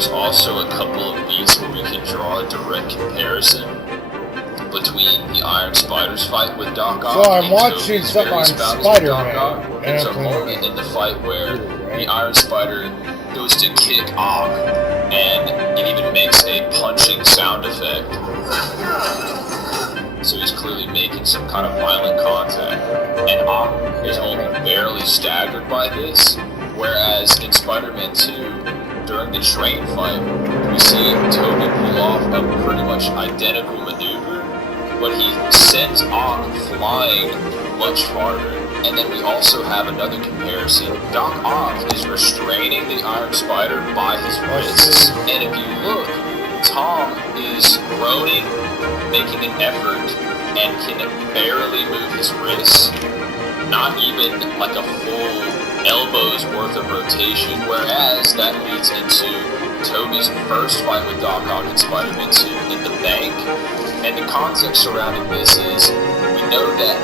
there's also a couple of beats where we can draw a direct comparison between the Iron Spider's fight with Doc Ock. So I'm watching something on Spider-Man. There's a moment in the fight where the Iron Spider goes to kick Ock, and it even makes a punching sound effect. So he's clearly making some kind of violent contact. And Ock is only barely staggered by this, whereas in Spider-Man 2, during the train fight, we see Tobey pull off a pretty much identical maneuver, but he sends Ock flying much farther. And then we also have another comparison. Doc Ock is restraining the Iron Spider by his wrists. And if you look, Tom is groaning, making an effort, and can barely move his wrists. Not even like a full elbow's worth of rotation, whereas that leads into Tobey's first fight with Doc Ock in Spider-Man 2 in the bank. And the context surrounding this is, we know that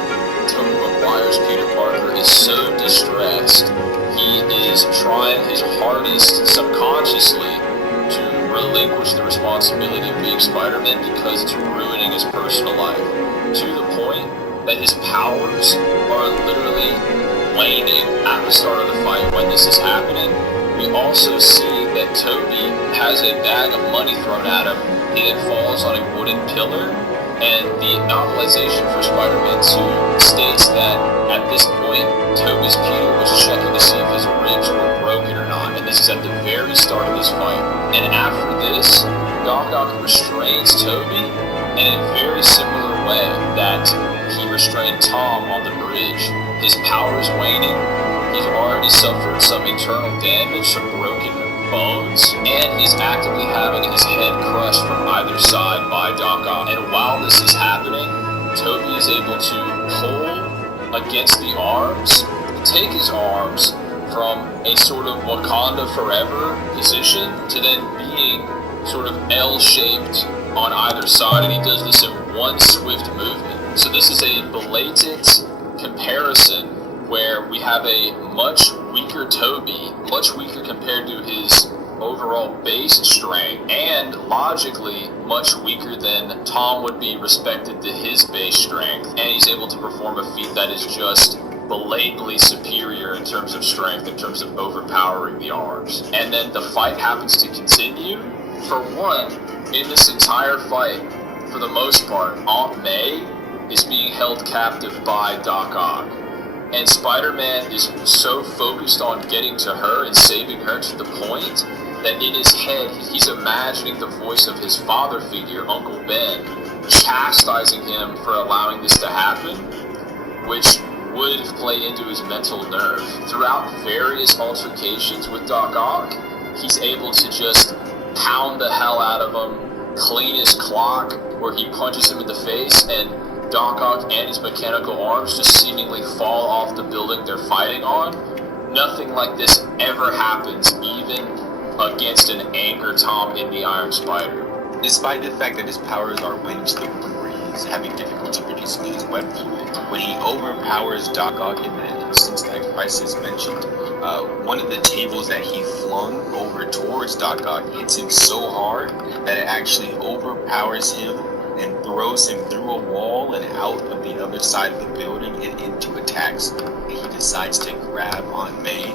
Tobey Maguire's Peter Parker is so distressed, he is trying his hardest subconsciously to relinquish the responsibility of being Spider-Man because it's ruining his personal life, to the point that his powers are literally waning at the start of the fight when this is happening. We also see that Tobey has a bag of money thrown at him. He then falls on a wooden pillar, and the novelization for Spider-Man 2 states that at this point, Tobey's Peter was checking to see if his ribs were broken or not, and this is at the very start of this fight. And after this, Doc Ock restrains Tobey in a very similar way that he restrained Tom on the bridge. His power is waning, he's already suffered some internal damage, some broken bones, and he's actively having his head crushed from either side by Doc Ock. And while this is happening, Tobey is able to pull against the arms, take his arms from a sort of Wakanda Forever position to then being sort of L-shaped on either side, and he does this in one swift movement. So this is a blatant comparison where we have a much weaker Tobey, much weaker compared to his overall base strength, and logically much weaker than Tom would be respected to his base strength, and he's able to perform a feat that is just blatantly superior in terms of strength, in terms of overpowering the arms. And then the fight happens to continue. For one, in this entire fight, for the most part, Aunt May is being held captive by Doc Ock. And Spider-Man is so focused on getting to her and saving her to the point that in his head, he's imagining the voice of his father figure, Uncle Ben, chastising him for allowing this to happen, which would play into his mental nerve. Throughout various altercations with Doc Ock, he's able to just pound the hell out of him, clean his clock, where he punches him in the face, and Doc Ock and his mechanical arms just seemingly fall off the building they're fighting on. Nothing like this ever happens, even against an angry Tom in the Iron Spider. Despite the fact that his powers are waning to the point where he's having difficulty producing his web fluid, when he overpowers Doc Ock in the instance that Crisis mentioned, one of the tables that he flung over towards Doc Ock hits him so hard that it actually overpowers him and throws him through a wall and out of the other side of the building and into attacks. He decides to grab Aunt May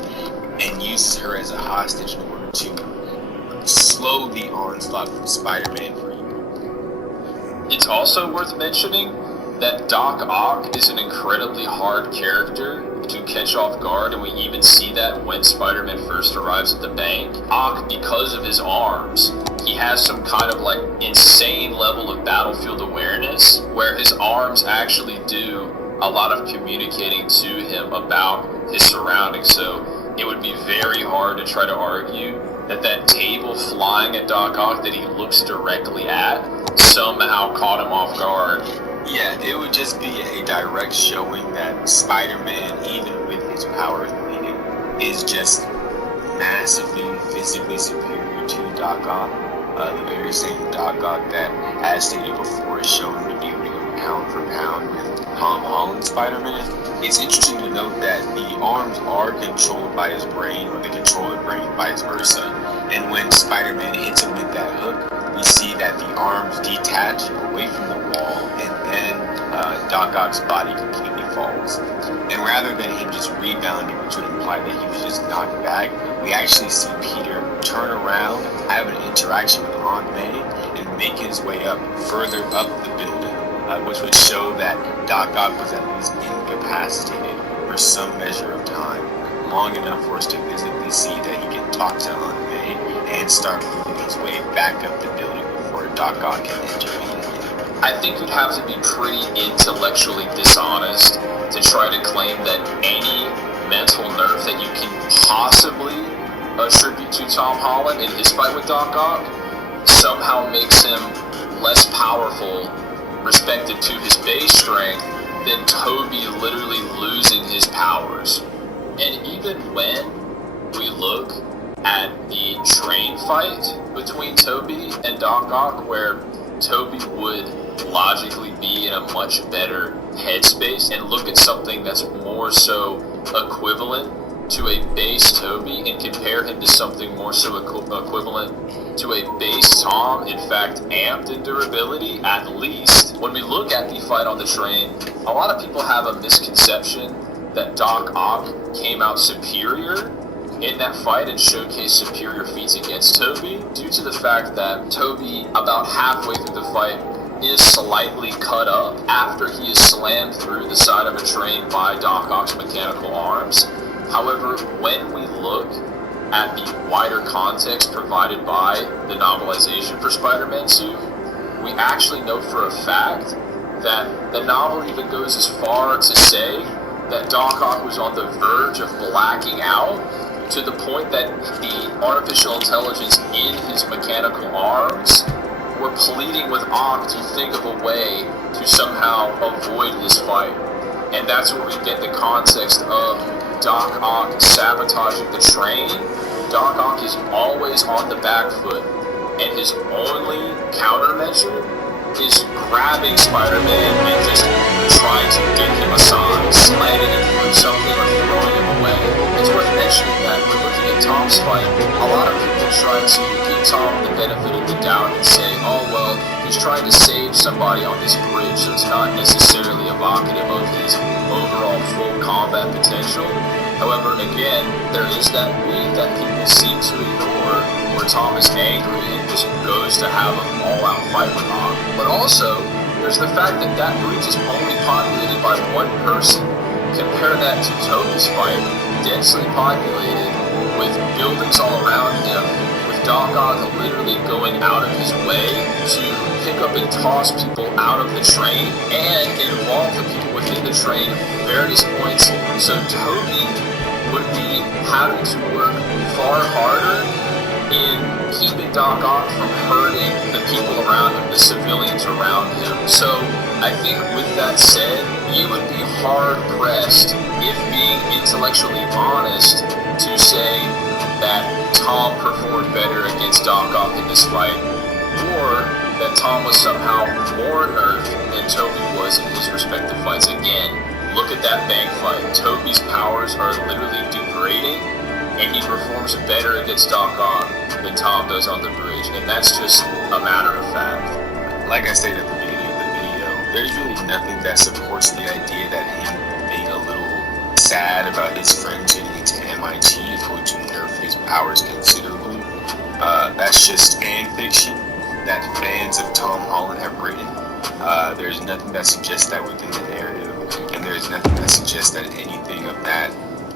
and uses her as a hostage in order to slow the onslaught from Spider-Man for you. It's also worth mentioning that Doc Ock is an incredibly hard character to catch off guard, and we even see that when Spider-Man first arrives at the bank. Ock, because of his arms, he has some kind of like insane level of battlefield awareness where his arms actually do a lot of communicating to him about his surroundings. So it would be very hard to try to argue that that table flying at Doc Ock that he looks directly at somehow caught him off guard. Yeah, it would just be a direct showing that Spider-Man, even with his powers waning, is just massively physically superior to Doc Ock. The very same Doc Ock that, as stated before, is shown to be able to go pound for pound with Tom Holland's Spider-Man. It's interesting to note that the arms are controlled by his brain, or they control his brain vice versa. And when Spider-Man hits him with that hook, we see that the arms detach away from the wall, and then Doc Ock's body completely falls. And rather than him just rebounding, which would imply that he was just knocked back, we actually see Peter turn around, have an interaction with Aunt May, and make his way up further up the building, which would show that Doc Ock was at least incapacitated for some measure of time, long enough for us to visibly see that he can talk to Aunt May and start moving his way back up the building before Doc Ock can intervene. I think you'd have to be pretty intellectually dishonest to try to claim that any mental nerve that you can possibly attribute to Tom Holland in his fight with Doc Ock somehow makes him less powerful respective to his base strength than Toby literally losing his powers. And even when we look at the train fight between Toby and Doc Ock, where Toby would logically be in a much better headspace and look at something that's more so equivalent to a base Toby and compare him to something more so equivalent to a base Tom, in fact amped in durability at least. When we look at the fight on the train, a lot of people have a misconception that Doc Ock came out superior in that fight and showcased superior feats against Toby, due to the fact that Toby, about halfway through the fight, is slightly cut up after he is slammed through the side of a train by Doc Ock's mechanical arms. However, when we look at the wider context provided by the novelization for Spider-Man 2, we actually know for a fact that the novel even goes as far to say that Doc Ock was on the verge of blacking out, to the point that the artificial intelligence in his mechanical arms were pleading with Ock to think of a way to somehow avoid this fight. And that's where we get the context of Doc Ock sabotaging the train. Doc Ock is always on the back foot, and his only countermeasure is grabbing Spider-Man and just trying to get him aside, slamming him through something or throwing him away. It's worth mentioning that when looking at Tom's fight, a lot of people try to give Tom the benefit of the doubt and say, oh well, he's trying to save somebody on this bridge, so it's not necessarily evocative of his overall full combat potential. However, again, there is that beat that people seem to ignore, where Tom is angry and just goes to have an all-out fight with Ock. But also, there's the fact that that bridge is only populated by one person. Compare that to Toby's fight, densely populated, with buildings all around him, with Doc Ock literally going out of his way to pick up and toss people out of the train and involve the people within the train at various points. So Toby would be having to work far harder in keeping Doc Ock from hurting the people around him, the civilians around him. So I think with that said, you would be hard-pressed, if being intellectually honest, to say that Tom performed better against Doc Ock in this fight, or that Tom was somehow more nerfed than Toby was in his respective fights. Again, look at that bank fight. Toby's powers are literally degrading, and he performs better against Doc Ock than Tom does on the bridge, and that's just a matter of fact. Like I said at the beginning of the video, there's really nothing that supports the idea that him being a little sad about his friend getting into MIT is going to nerf his powers considerably. That's just fan fiction that fans of Tom Holland have written. There's nothing that suggests that within the narrative, and there's nothing that suggests that anything of that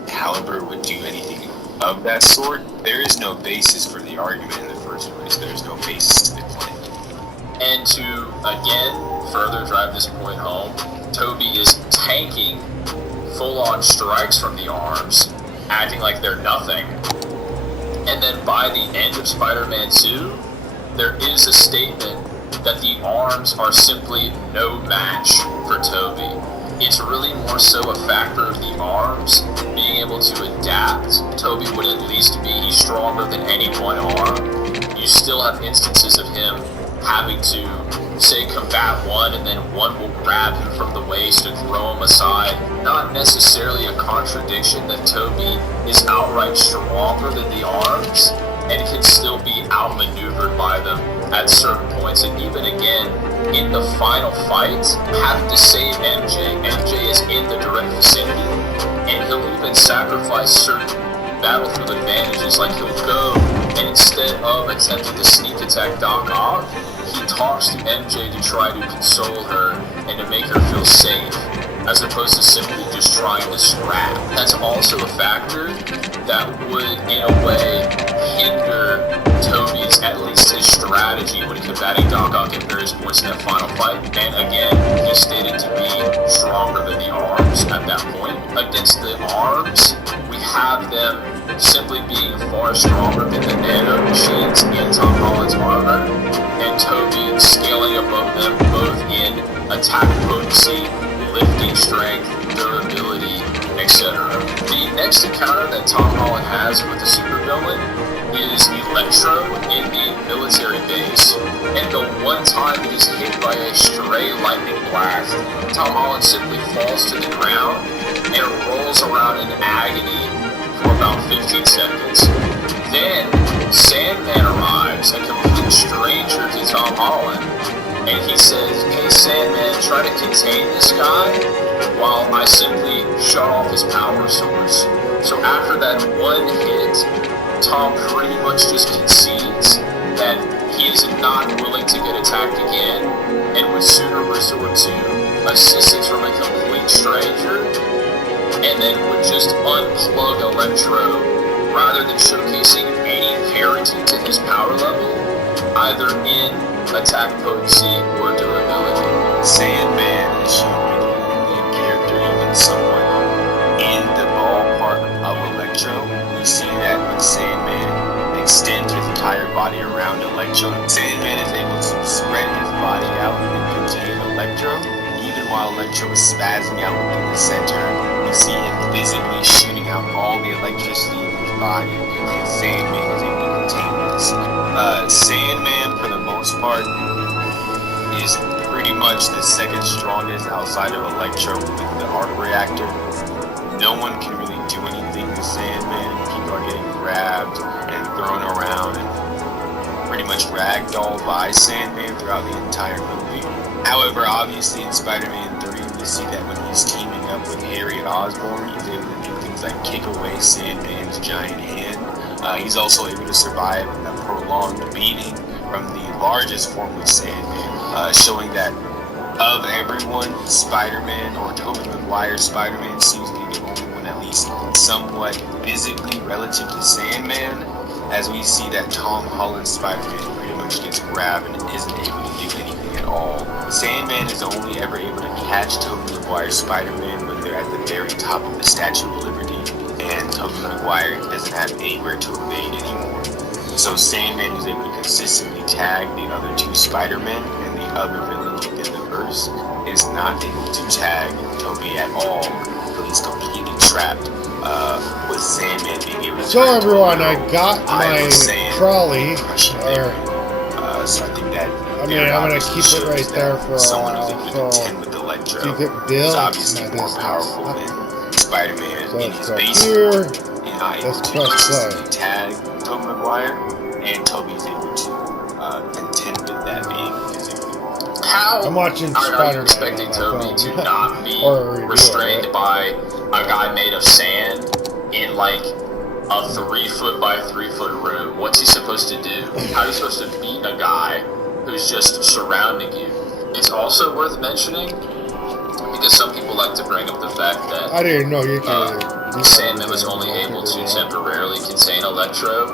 caliber would do anything of that sort. There is no basis for the argument in the first place. There's no basis to the claim. And to, again, further drive this point home, Toby is tanking full-on strikes from the arms, acting like they're nothing. And then by the end of Spider-Man 2, there is a statement that the arms are simply no match for Toby. It's really more so a factor of the arms being able to adapt. Toby would at least be stronger than any one arm. You still have instances of him having to, say, combat one, and then one will grab him from the waist and throw him aside. Not necessarily a contradiction that Toby is outright stronger than the arms and can still be outmaneuvered by them at certain points, and even again in the final fight, having to save MJ. MJ is in the direct vicinity, and he'll even sacrifice certain battlefield advantages, like he'll go and instead of attempting to sneak attack Doc Ock, he talks to MJ to try to console her and to make her feel safe, as opposed to simply just trying to scrap. That's also a factor that would, in a way, hinder Toby's, at least his strategy when combating Doc Ock at various points in that final fight. And again, he's stated to be stronger than the ARMS at that point. Against the ARMS, we have them simply being far stronger than the nano machines in Tom Holland's armor, and Toby scaling above them both in attack potency, lifting strength, durability, etc. The next encounter that Tom Holland has with the supervillain is Electro in the military base, and the one time he's hit by a stray lightning blast, Tom Holland simply falls to the ground and rolls around in agony for about 15 seconds. Then Sandman arrives, a complete stranger to Tom Holland, and he says, "Hey Sandman, try to contain this guy while I simply shut off his power source." So after that one hit, Tom pretty much just concedes that he is not willing to get attacked again, and would sooner resort to assistance from a complete stranger, and then would just unplug Electro rather than showcasing any parity to his power level, either in attack potency or durability. Sandman is showing the character even somewhat in the ballpark of Electro. We see that when Sandman extends his entire body around Electro, Sandman is able to spread his body out and contain Electro. Even while Electro is spazzing out within the center, we see him physically shooting out all the electricity in his body, and Sandman is able to contain this. Sandman, for the most part, is pretty much the second strongest outside of Electro with the arc reactor. No one can really do anything with Sandman. People are getting grabbed and thrown around and pretty much ragdolled by Sandman throughout the entire movie. However, obviously in Spider-Man 3, we see that when he's teaming up with Harriet Osborn, he's able to do things like kick away Sandman's giant hand. He's also able to survive a prolonged beating from the largest form of Sandman, showing that of everyone, Spider-Man, or Tobey Maguire's Spider-Man, seems to be the only one at least somewhat physically relative to Sandman, as we see that Tom Holland's Spider-Man pretty much gets grabbed and isn't able to do anything at all. Sandman is only ever able to catch Tobey Maguire's Spider-Man when they're at the very top of the Statue of Liberty, and Tobey Maguire doesn't have anywhere to evade anymore. So Sandman is able to consistently tag the other two Spider-Men, and the other villain within the verse is not able to tag Tobey at all, so he's completely trapped with Sandman being able to. So everyone, I got my trolley. So I think that I'm gonna keep it right there for someone who's able to contend with Electro is obviously more powerful than Spider-Man in his base. Let's press tag Tobey Maguire, and Tobey's able to contend with that being physically. How I'm watching are Spider-Man you expecting Toby to not be Or restrained by a guy made of sand in like a 3-foot by 3-foot room? What's he supposed to do? How are you supposed to beat a guy who's just surrounding you? It's also worth mentioning, because some people like to bring up the fact that I didn't know you Sandman was only able to temporarily contain Electro,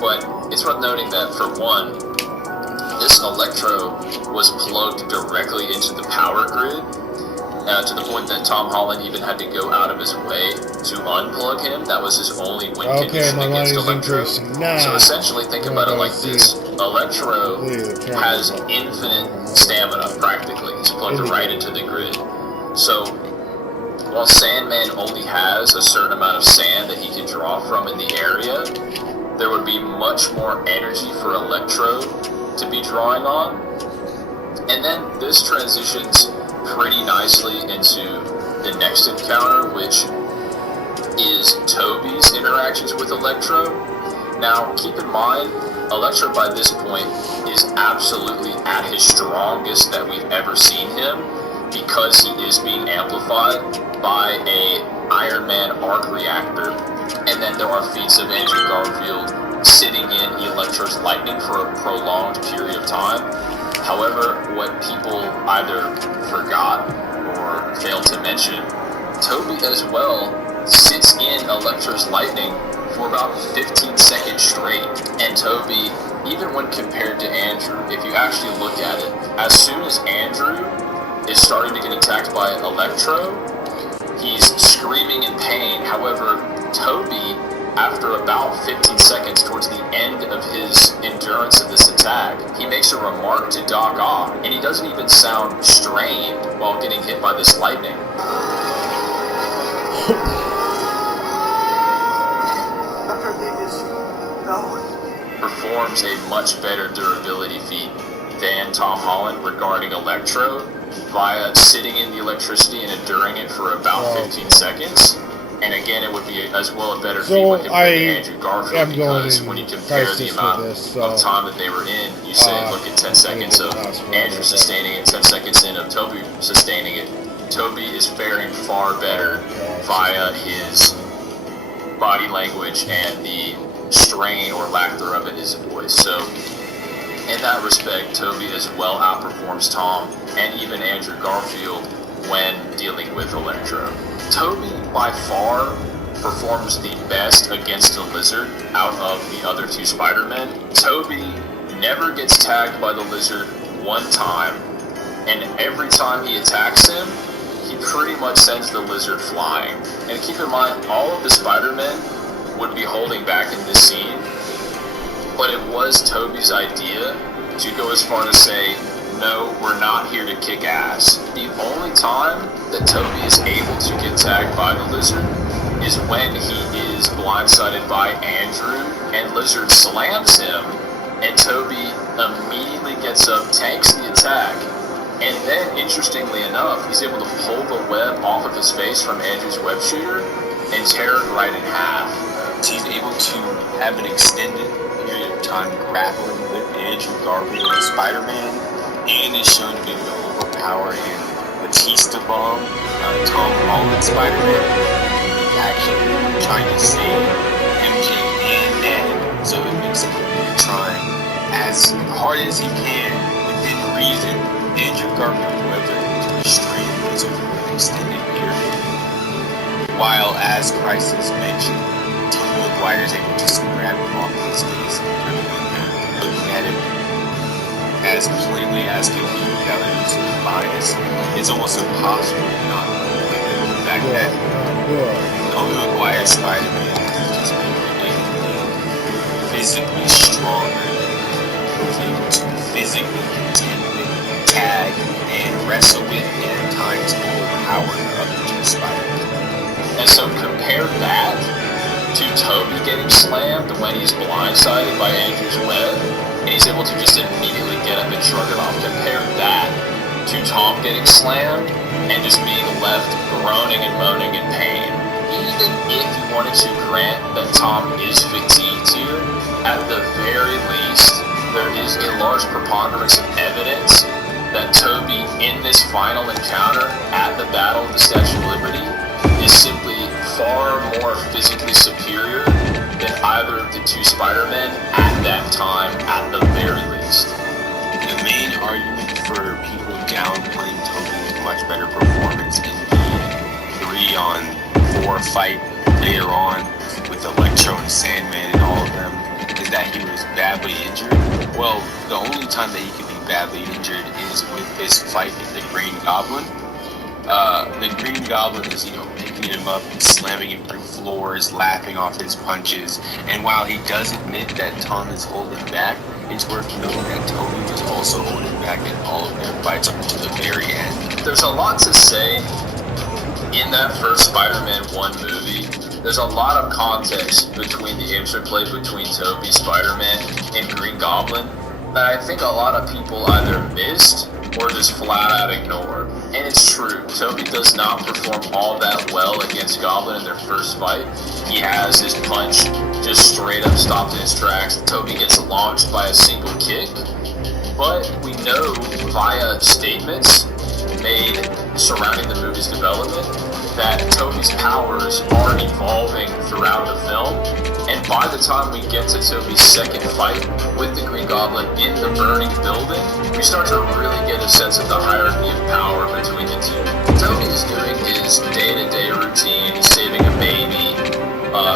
but it's worth noting that, for one, this Electro was plugged directly into the power grid, to the point that Tom Holland even had to go out of his way to unplug him. That was his only win condition against Electro. So essentially, think about it like this. Electro has infinite stamina, practically. He's plugged right into the grid. So while Sandman only has a certain amount of sand that he can draw from in the area, there would be much more energy for Electro to be drawing on. And then this transitions pretty nicely into the next encounter, which is Toby's interactions with Electro. Now, keep in mind, Electro by this point is absolutely at his strongest that we've ever seen him, because he is being amplified by a Iron Man arc reactor. And then there are feats of Andrew Garfield sitting in Electro's lightning for a prolonged period of time. However, what people either forgot or failed to mention, Toby as well sits in Electro's lightning for about 15 seconds straight. And Toby, even when compared to Andrew, if you actually look at it, as soon as Andrew is starting to get attacked by Electro, he's screaming in pain. However, Toby, after about 15 seconds towards the end of his endurance of this attack, he makes a remark to Doc Ock, and he doesn't even sound strained while getting hit by this lightning. Performs a much better durability feat than Tom Holland regarding Electro via sitting in the electricity and enduring it for about 15 seconds. And again, it would be as well a better feat when compared to Andrew Garfield, because when you compare the amount of time that they were in, you say, look at 10 seconds of Andrew sustaining it, 10 seconds in of Toby sustaining it. Toby is faring far better via his body language and the strain or lack thereof in his voice. So in that respect, Toby as well outperforms Tom and even Andrew Garfield when dealing with Electro. Toby by far performs the best against the Lizard out of the other two Spider-Men. Toby never gets tagged by the Lizard one time, and every time he attacks him, he pretty much sends the Lizard flying. And keep in mind, all of the Spider-Men would be holding back in this scene, but it was Toby's idea to go as far to say, no, we're not here to kick ass. The only time that Toby is able to get tagged by the Lizard is when he is blindsided by Andrew, and Lizard slams him, and Toby immediately gets up, tanks the attack, and then, interestingly enough, he's able to pull the web off of his face from Andrew's web shooter and tear it right in half. He's able to have an extended period of time grappling with Andrew Garfield and Spider-Man, and is shown to be able to overpower and Batista bomb Tom Holland Spider-Man. He's actually trying to save MJ and Ned, so it makes him trying as hard as he can, within reason. Andrew Garfield, however, to restrain his over an extended period. While, as Crisis mentioned, Tobey Maguire is able to grab him off his face and looking at him as completely as can be without any sort of bias. It's almost impossible not to look at the fact that Tobey Maguire's Spider-Man is just physically stronger. He was able to physically contend with, tag, and wrestle with, and at times overpower the other two Spider-Man. And so compare that to Toby getting slammed when he's blindsided by Andrew's web, and he's able to just immediately get up and shrug it off. Compare that to Tom getting slammed and just being left groaning and moaning in pain. Even if you wanted to grant that Tom is fatigued here, at the very least, there is a large preponderance of evidence that Toby, in this final encounter at the Battle of the Statue of Liberty, is simply far more physically superior than either of the two Spider-Men at that time, at the very least. The main argument for people downplaying Toby's much better performance in the 3-on-4 fight later on with Electro and Sandman and all of them is that he was badly injured. Well, the only time that he could be badly injured is with his fight with the Green Goblin. The Green Goblin is, picking him up, slamming him through floors, laughing off his punches, and while he does admit that Tom is holding back, it's worth noting that Toby was also holding back in all of their fights up to the very end. There's a lot to say in that first Spider-Man 1 movie. There's a lot of context between the interplay between Toby, Spider-Man, and Green Goblin that I think a lot of people either missed or just flat out ignored. And it's true, Toby does not perform all that well against Goblin in their first fight. He has his punch just straight up stopped in his tracks. Toby gets launched by a single kick. But we know via statements made surrounding the movie's development that Toby's powers are evolving throughout the film, and by the time we get to Toby's second fight with the Green Goblin in the burning building, we start to really get a sense of the hierarchy of power between the two. Toby is doing his day-to-day routine, he's saving a baby,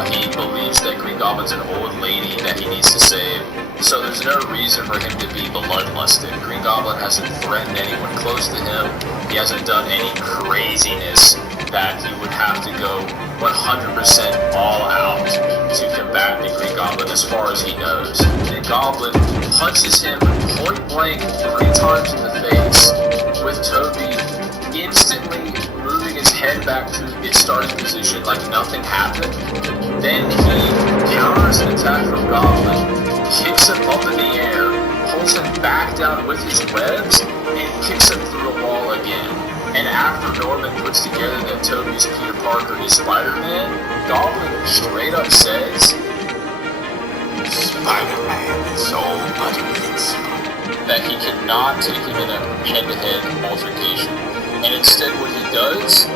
he believes that Green Goblin's an old lady that he needs to save, so there's no reason for him to be bloodlusted. Green Goblin hasn't threatened anyone close to him, he hasn't done any craziness that he would have to go 100% all out to combat the Green Goblin as far as he knows. The Goblin punches him point blank 3 times in the face, with Toby instantly moving his head back to its starting position like nothing happened. Then he counters an attack from Goblin, kicks him up in the air, pulls him back down with his webs, and kicks him through a wall again. And after Norman puts together that Toby's Peter Parker is Spider-Man, Goblin straight up says, Spider-Man is so much invincible, that he cannot take him in a head-to-head altercation. And instead what he does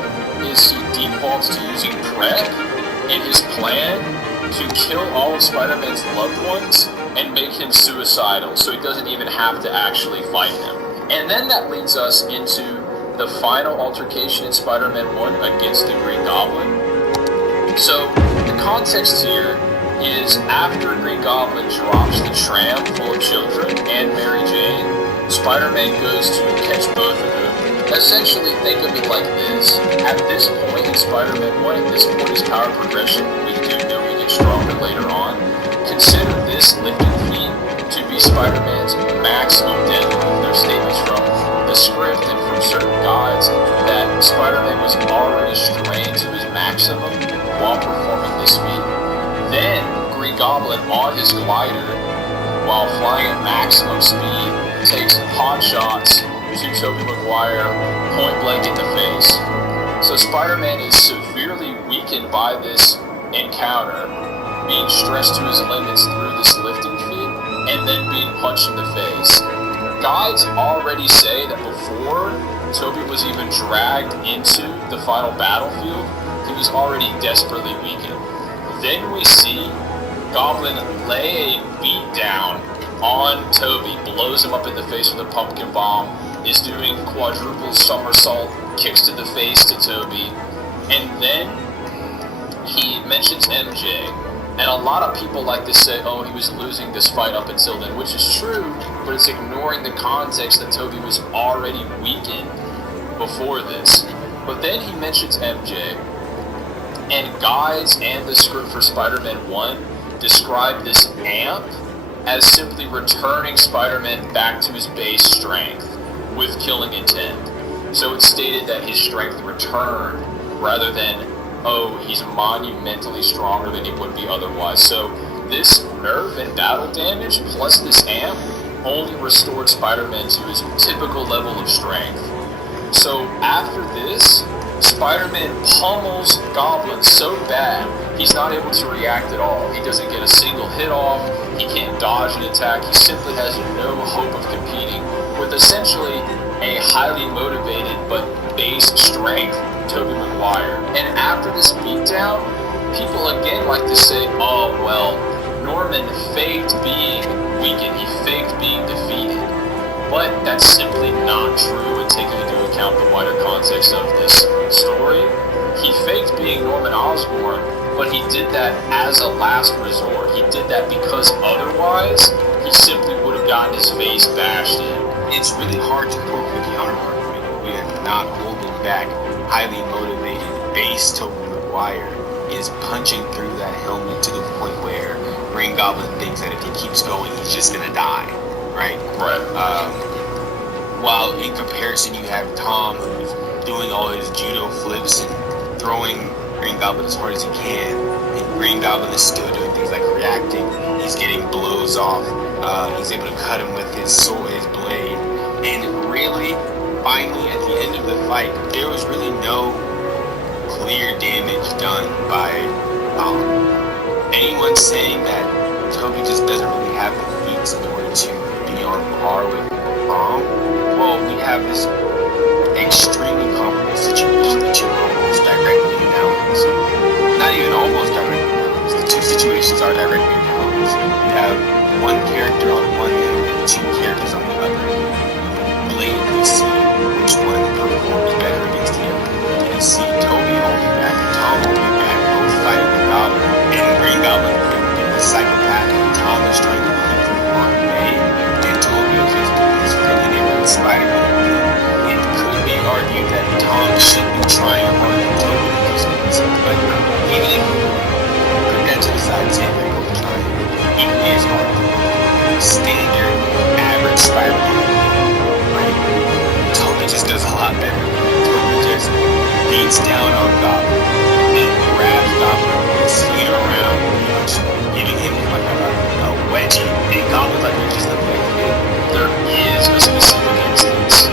is he defaults to using prep in his plan to kill all of Spider-Man's loved ones and make him suicidal, so he doesn't even have to actually fight him. And then that leads us into the final altercation in Spider-Man 1 against the Green Goblin. So, the context here is after Green Goblin drops the tram full of children and Mary Jane, Spider-Man goes to catch both of them. Essentially, think of it like this. At this point in Spider-Man 1, at this point is power progression, we do know we get stronger later on. Consider this lifting feat to be Spider-Man's maximum deadlift. There's statements from the script and from certain guides that Spider-Man was already strained to his maximum while performing this feat. Then, Green Goblin on his glider, while flying at maximum speed, takes pot shots to Tobey Maguire point blank in the face. So Spider-Man is severely weakened by this encounter, being stressed to his limits through this lifting feat, and then being punched in the face. Guides already say that before Tobey was even dragged into the final battlefield, he was already desperately weakened. Then we see Goblin lay a beat down on Tobey, blows him up in the face with a pumpkin bomb, is doing quadruple somersault kicks to the face to Tobey, and then he mentions MJ. And a lot of people like to say, oh, he was losing this fight up until then, which is true, but it's ignoring the context that Tobey was already weakened before this. But then he mentions MJ, and guides and the script for Spider-Man 1 describe this amp as simply returning Spider-Man back to his base strength with killing intent. So it's stated that his strength returned rather than, oh, he's monumentally stronger than he would be otherwise. So this nerve and battle damage plus this amp only restored Spider-Man to his typical level of strength. So after this, Spider-Man pummels Goblin so bad, he's not able to react at all. He doesn't get a single hit off, he can't dodge an attack, he simply has no hope of competing with essentially a highly motivated but base strength Tobey Maguire. And after this beatdown, people again like to say, oh, well, Norman faked being weakened, he faked being defeated. But that's simply not true when taking into account the wider context of this story. He faked being Norman Osborn, but he did that as a last resort. He did that because otherwise, he simply would have gotten his face bashed in. it's really hard to prove the counterargument. We are not holding back. Highly motivated, base Tobey Maguire is punching through that helmet to the point where Green Goblin thinks that if he keeps going, he's just gonna die, right? Right. While in comparison, you have Tom who's doing all his judo flips and throwing Green Goblin as hard as he can, and Green Goblin is still doing things like reacting. He's getting blows off. He's able to cut him with his sword, his blade, and really, finally, at the end of the fight, there was really no clear damage done by anyone saying that Toby just doesn't really have the feats in order to be on par with well, we have this extremely comparable situation that you almost directly analyze. Not even almost directly analyze. The two situations are directly analyzed. You have one character on one end and two characters on the other. Blatantly see which one performs better against the other. You see Toby holding back and Tom holding back, both fighting the Goblin and Green Goblin being the psychopath, and Tom is trying to keep them on way, and Toby is filling in with Spider-Man. It could be argued that Tom should be trying harder than Toby because but even if we put that to the side, say they're both trying, he is hard to standard, average Spider-Man. Right? Toby just does a lot better. Toby just beats down on Goblin and grabs Goblin with his feet around, giving him like a wedgie. And Goblin's like, you're just a wedgie. There is a specific instance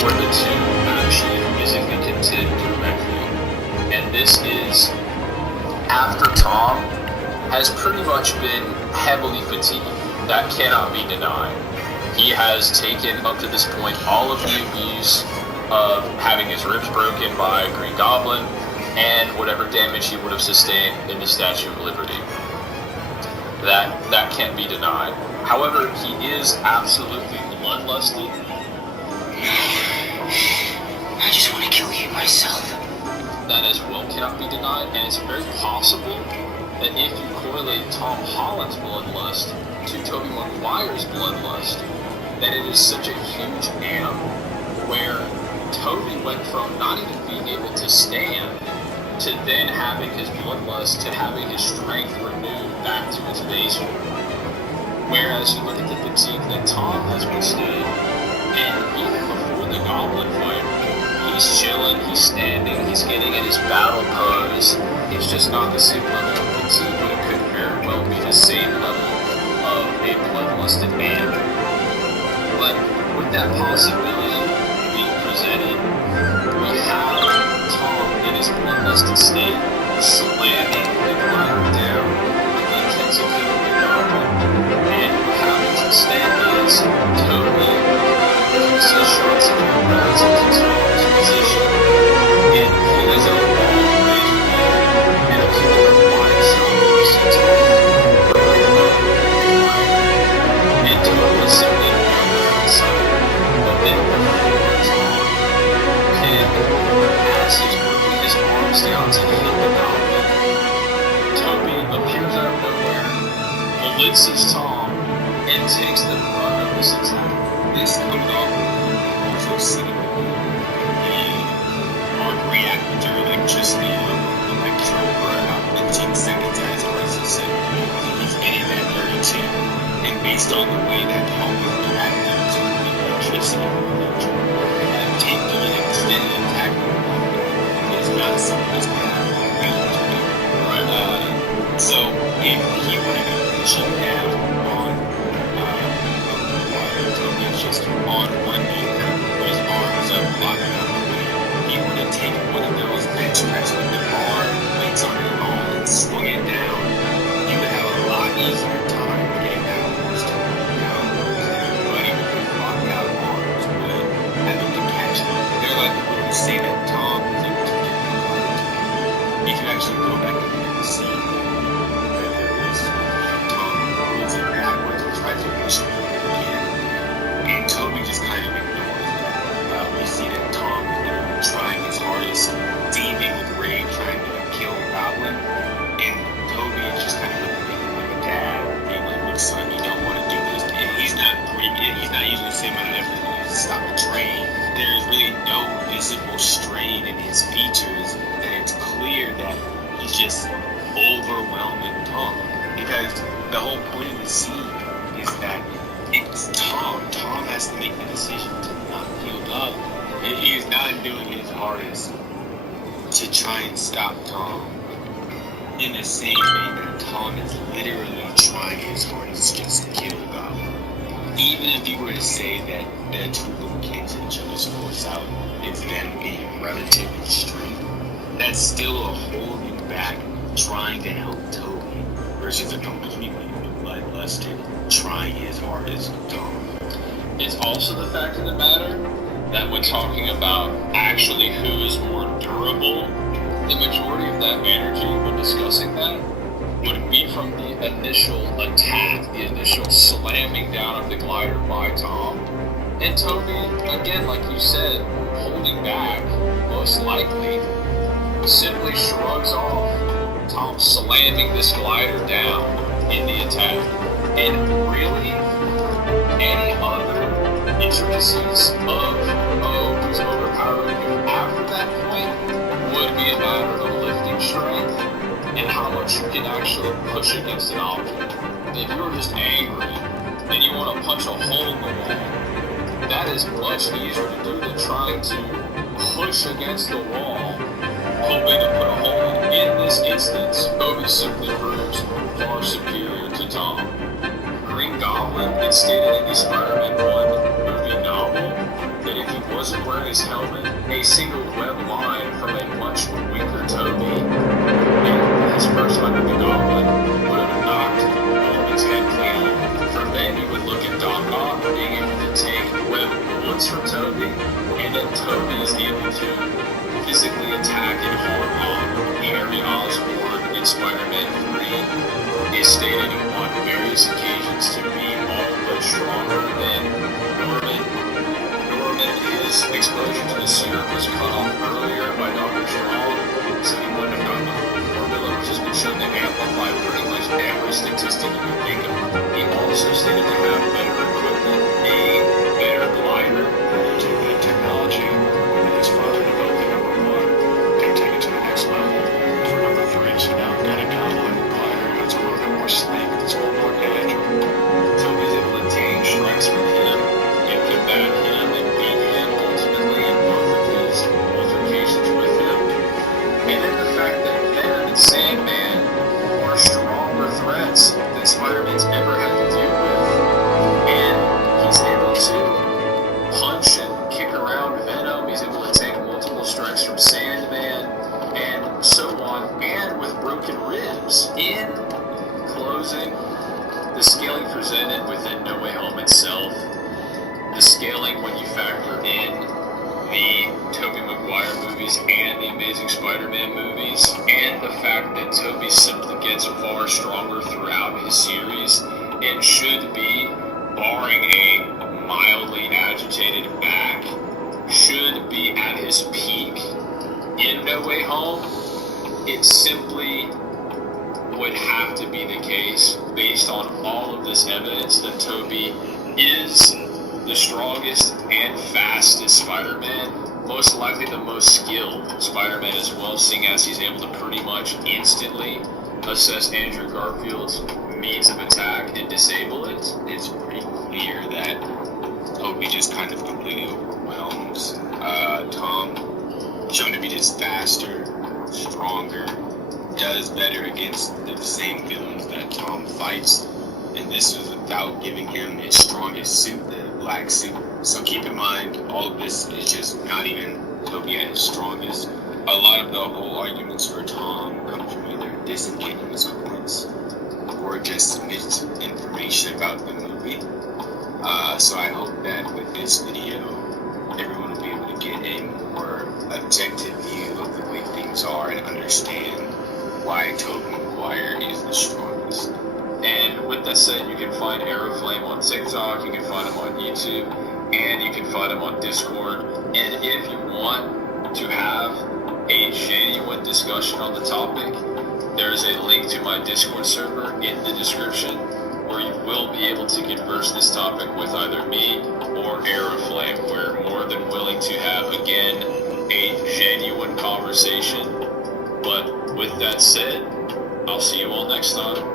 where the two actually physically contend directly, and this is after Tom has pretty much been heavily fatigued. That cannot be denied. He has taken, up to this point, all of the abuse of having his ribs broken by Green Goblin and whatever damage he would have sustained in the Statue of Liberty. That can't be denied. However, he is absolutely bloodlusty. I just want to kill you myself. That as well cannot be denied, and it's very possible that if you correlate Tom Holland's bloodlust to Tobey Maguire's bloodlust, that it is such a huge amp where Tobey went from not even being able to stand to then having his bloodlust to having his strength renewed back to its base form. Whereas you look at the fatigue that Tom has withstood, and even before the Goblin fight, he's chilling, he's standing, he's getting in his battle pose. It's just not the same level of fatigue, but it could very well be the same level of a bloodlusted man. But with that possibility being presented, we have Tom in his bloodlusted state, slamming the glider down with the intensity of the Goblin. And what happens instead is Toby sees shots of your rounds into Tom's position, and he is a long range and a few other wide shot moves to Tom. And Toby is simply nowhere inside. But then before Tom can, as he's working his arms down to hit the Goblin, Toby appears out of nowhere, blitzes Tom, and takes the brunt of this attack. This comes off also seeing the arc reactor to electricity electro for about 15 seconds as Crisis said. He's getting that 32. And based on the way that Tom was reacting to the electricity taking an extended attack is not something that's going to happen. Right. So if he would have been pushing down on just on one knee, with his arms up, blocking out the way, he would have taken one of those bench press with the bar, weights on it all, and swung it down. He would have a lot easier time getting that horse to run down than anybody with his blocked out arms would having to catch him. There are a lot of people who say that Tom is able to get the glider. If you actually go back and look at the scene, there is Tom moves it backwards and tries to push him again. And Toby just kind of ignores that. We see that Tom is literally trying his hardest, seething with rage, trying to kill Goblin. And Toby is just kind of looking at him like a dad, being like, look, son, you don't want to do this. And he's not using the same amount of effort to stop a train. There is really no visible strain in his features, and it's clear that he's just overwhelming Tom. Because the whole point of the scene is that it's Tom. Tom has to make the decision to not kill Goblin. He is not doing his hardest to try and stop Tom. In the same way that Tom is literally trying his hardest just to kill Goblin. even if you were to say that the two little kids in each other's force out is them being relatively straight, that's still a holding back, trying to help Toby versus a completely bloodlusted, trying his hardest to go. It's also the fact of the matter that when talking about actually who is more durable, the majority of that energy when discussing that would be from the initial attack, the initial slamming down of the glider by Tom. And Toby, again, like you said, holding back, most likely, simply shrugs off Tom slamming this glider down in the attack. And really, any other intricacies of who's overpowering you after that point would be a matter of lifting strength and how much you can actually push against an object. If you're just angry and you want to punch a hole in the wall, that is much easier to do than trying to push against the wall, hoping to put a hole in. In this instance, Toby simply proves far superior to Tom. Green Goblin, it stated in the Spider-Man 1 movie novel that if he wasn't wearing his helmet, a single web line from a much weaker Toby and his first fight with the Goblin would have knocked Norman's head clean off. From then, you would look at Doc Ock being able to take web bullets from Toby, and then Toby is able to physically attack and harm on Harry Osborn in Spider-Man 3 is stated on various occasions to be all but stronger than Norman. His exposure to the serum was cut off earlier by Dr. Strong, so he wouldn't have gotten the formula, which has been shown to amplify pretty much every statistic you can think of. He also stated to have better equipment, a better glider, to the technology that his father developed in number 1 and take it to the next level for number 3. So now we've got a Goblin glider that's a little bit more sleek, that's a little more agile. Toby's able to take strikes from him and combat him and beat him ultimately in both of his altercations with him. And then the fact that Venom and Sandman are stronger threats than Spider-Man's ever had to deal with. And he's able to punch and kick around Venom. He's able to take multiple strikes from Sandman and so on. And with broken ribs. In closing, the scaling presented within No Way Home itself, the scaling when you factor in the Tobey Maguire movies and the Amazing Spider-Man movies, and the fact that Tobey simply gets far stronger throughout his series and should be, barring a mildly agitated back, should be at his peak in No Way Home. It simply would have to be the case based on all of this evidence that Tobey is the strongest and fastest Spider-Man, most likely the most skilled Spider-Man as well, seeing as he's able to pretty much instantly assess Andrew Garfield's means of attack and disable it. It's pretty clear that Toby just kind of completely overwhelms Tom, shown to be just faster, stronger, does better against the same villains that Tom fights, and this was without giving him his strongest suit, the black suit. So keep in mind, all of this is just not even Toby at his strongest. A lot of the whole arguments for Tom come from either disingenuous points or just misinformation about the movie. So I hope that with this video, everyone will be able to get a more objective view of the way things are and understand why Tobey Maguire is the strongest. And with that said, you can find Aeroflame on TikTok, you can find him on YouTube, and you can find him on Discord. And if you want to have a genuine discussion on the topic, there is a link to my Discord server in the description where you will be able to converse this topic with either me or Aeroflame. We're more than willing to have, again, a genuine conversation. But with that said, I'll see you all next time.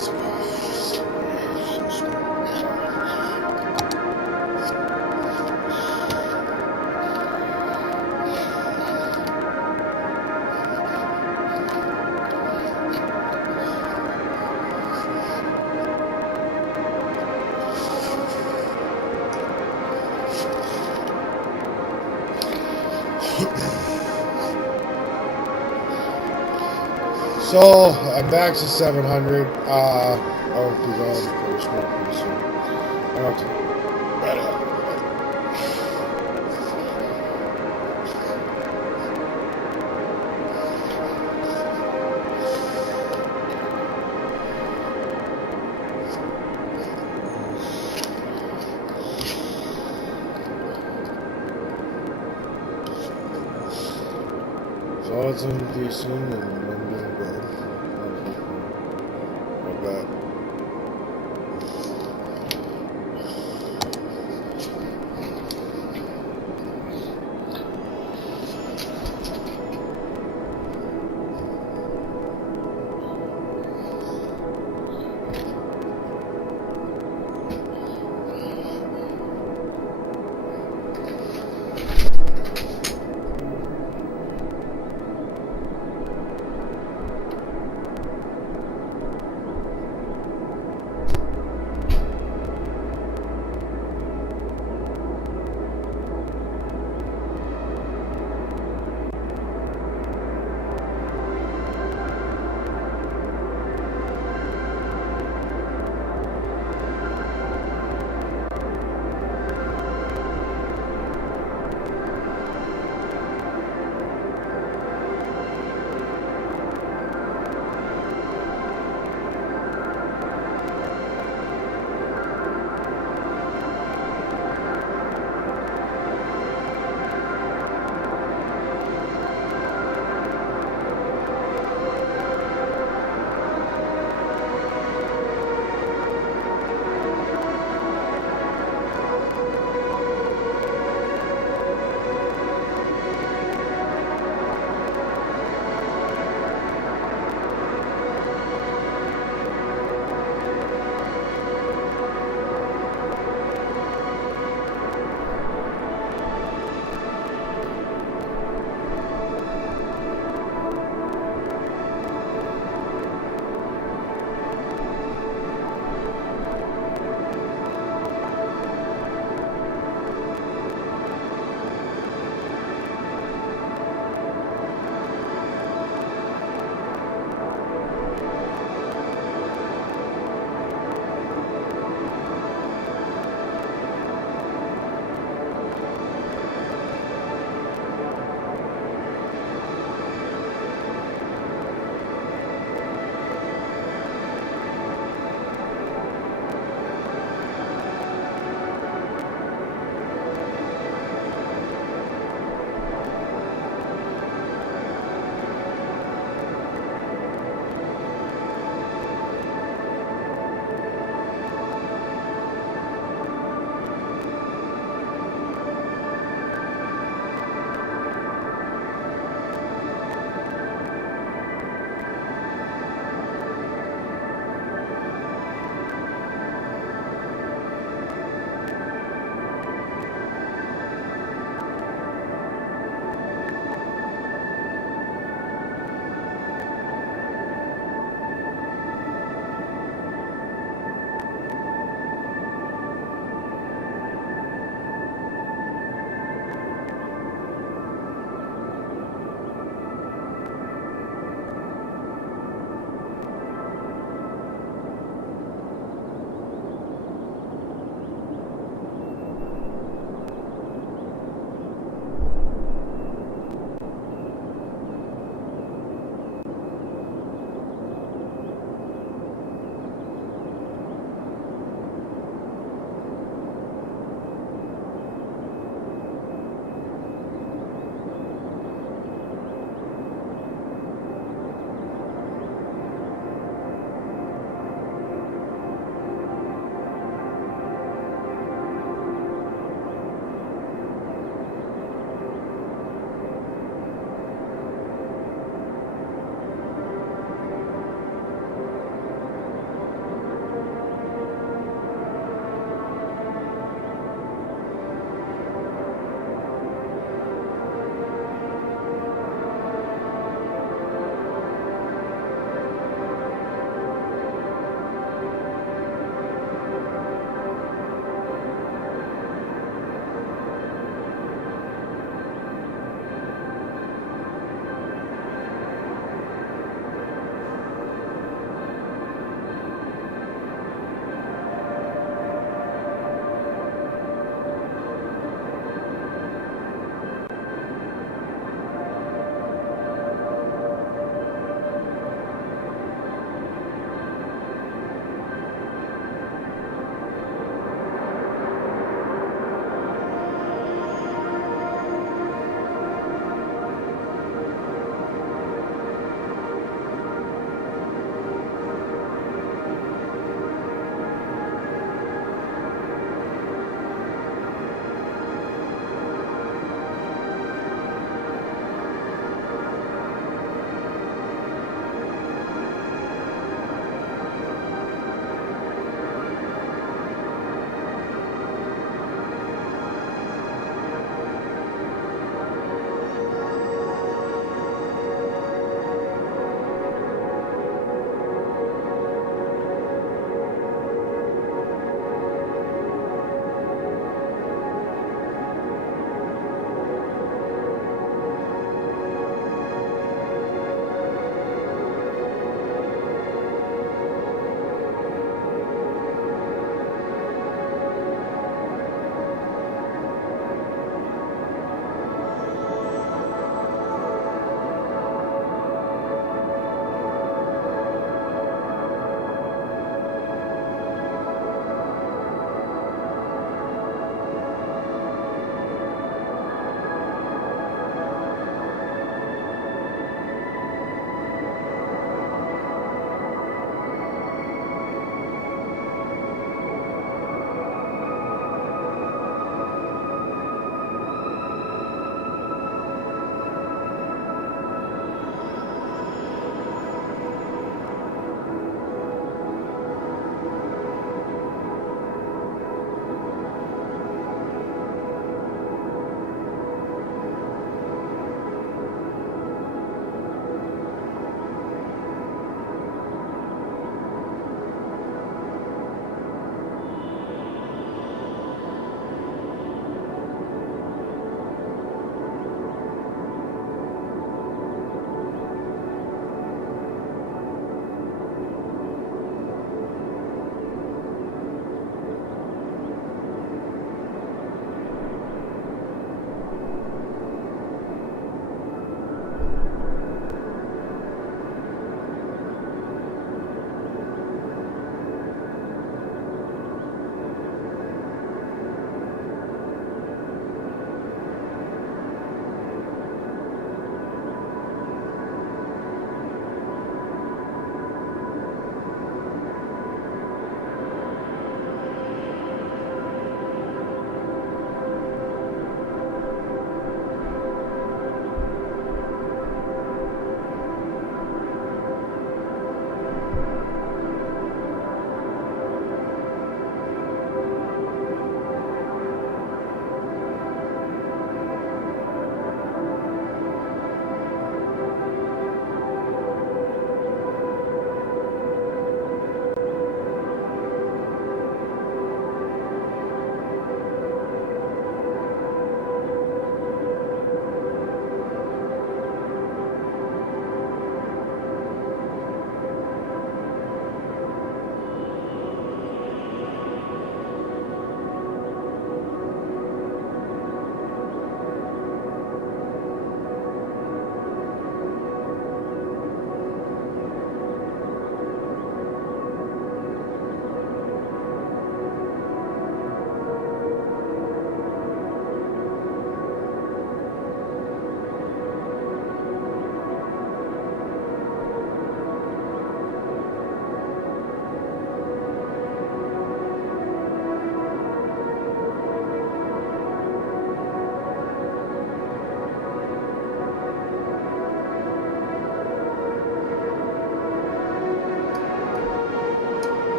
So I'm back to 700. I'll be gone pretty soon. I don't have to. Right out. So it's increasing and I'm doing good. Not bad.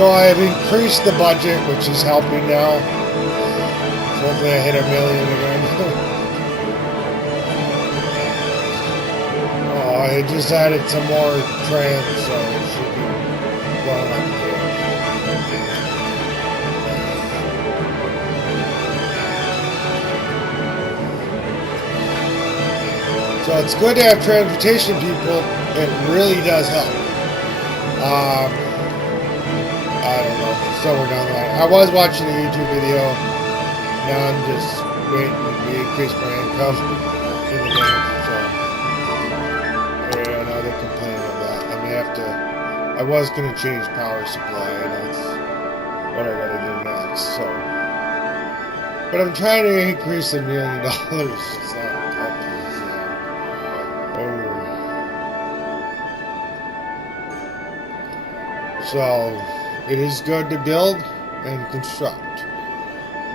So I've increased the budget, which is helping now. So hopefully I hit 1 million again. Oh, I just added some more trams, so it should be going up here. So it's good to have transportation people. It really does help. I don't know. Somewhere down the line. I was watching a YouTube video. Now I'm just waiting to increase my income in the game. So yeah, now they're complaining of that. I may have to. I was gonna change power supply, and that's what I gotta do next. So, but I'm trying to increase $1 million. It's not up to it, so. So it is good to build and construct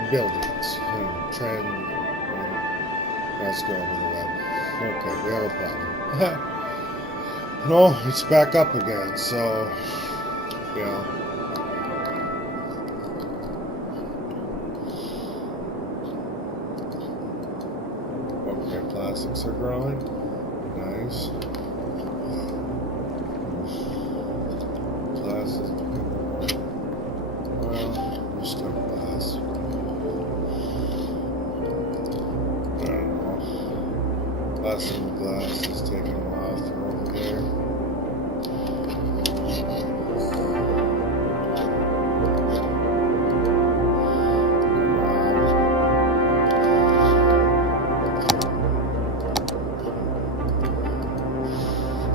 buildings and trend. Let's go over the web. Okay, we have a problem. No, it's back up again. So yeah. Okay, plastics are growing. Nice. Glasses. Well, we're still glass. I don't know. Plastic glass is taking a while through over there.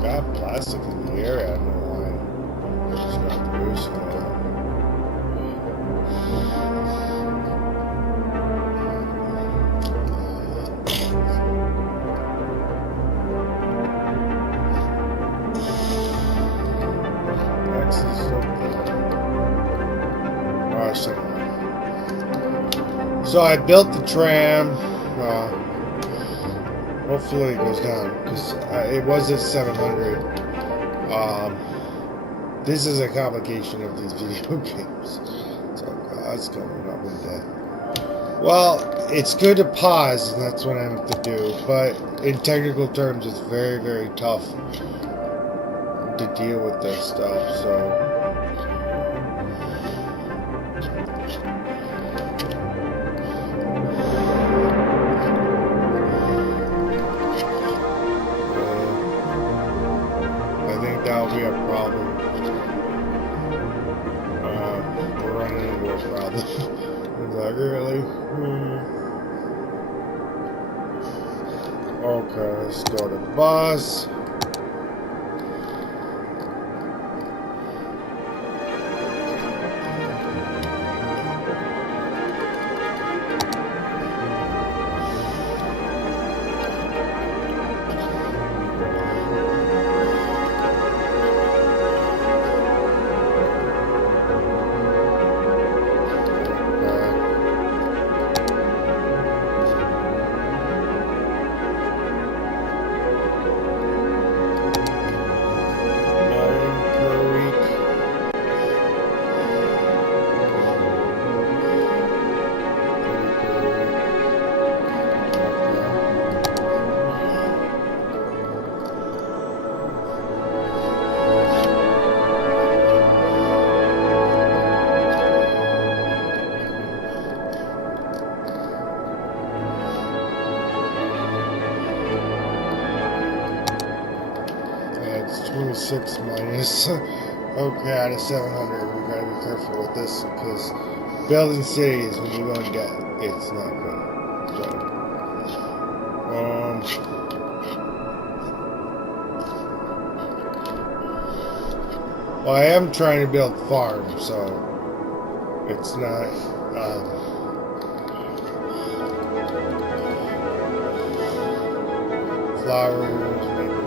Got plastic in the air, I don't know why. It's not producing it. So I built the tram. Hopefully it goes down because it was at 700. This is a complication of these video games. So God's coming up with that. Well, it's good to pause, and that's what I have to do. But in technical terms, it's very, very tough to deal with this stuff. So. That'll be a problem. We're running into a problem. Is that really? Okay, let's go to bus. It's 26 minus. Okay, out of 700. We gotta be careful with this because building cities, when you go in debt, it's not good. So, well, I am trying to build farms, so it's not. Flowers, maybe.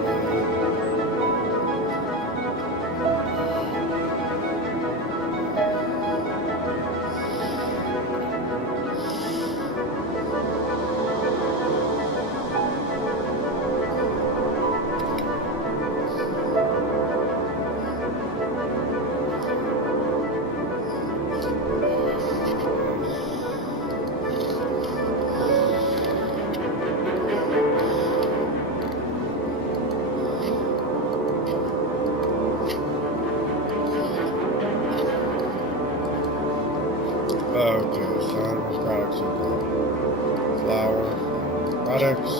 products.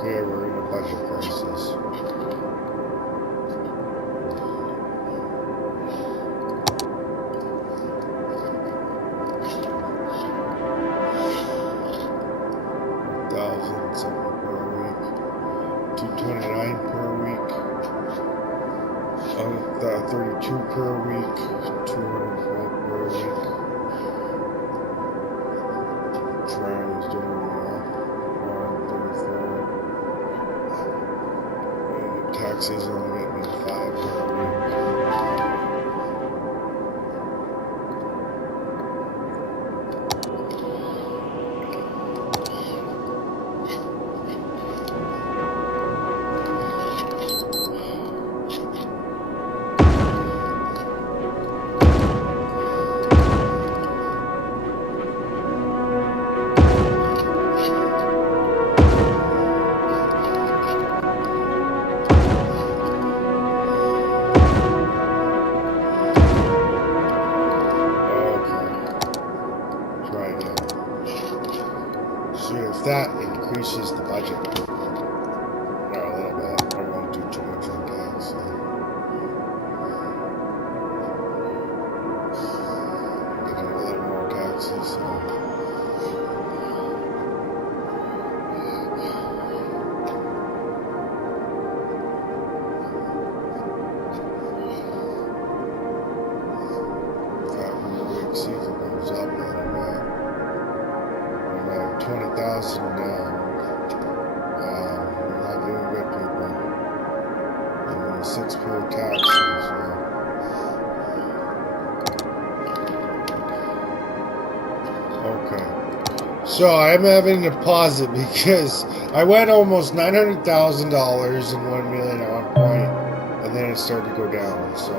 Okay, we're in a budget crisis. $1,000 per week, $229 per week, 32 per week, 212 per week. Tram is doing 134. Taxis only get me 5 per week. That increases the budget. Not a little bit. I don't want to do too much on tax. So. Getting a little more taxes. So. See if it goes up a little bit. 20,000 we're not doing good, people. And 6 per taxes. Okay. So I'm having to pause it because I went almost $900,000 and 1 million at one point, and then it started to go down. So.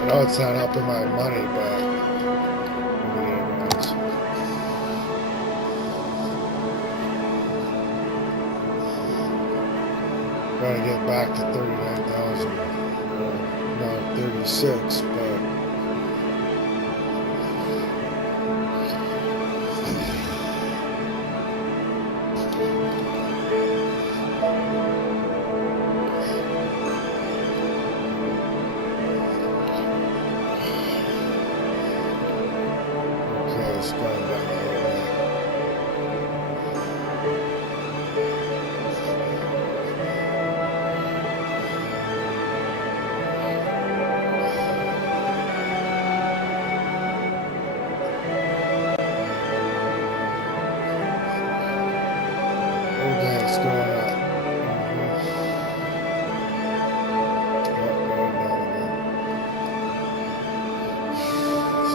I know it's not helping my money, but anyways. Trying to get back to 39,000. No, 36, but it's going down a little bit.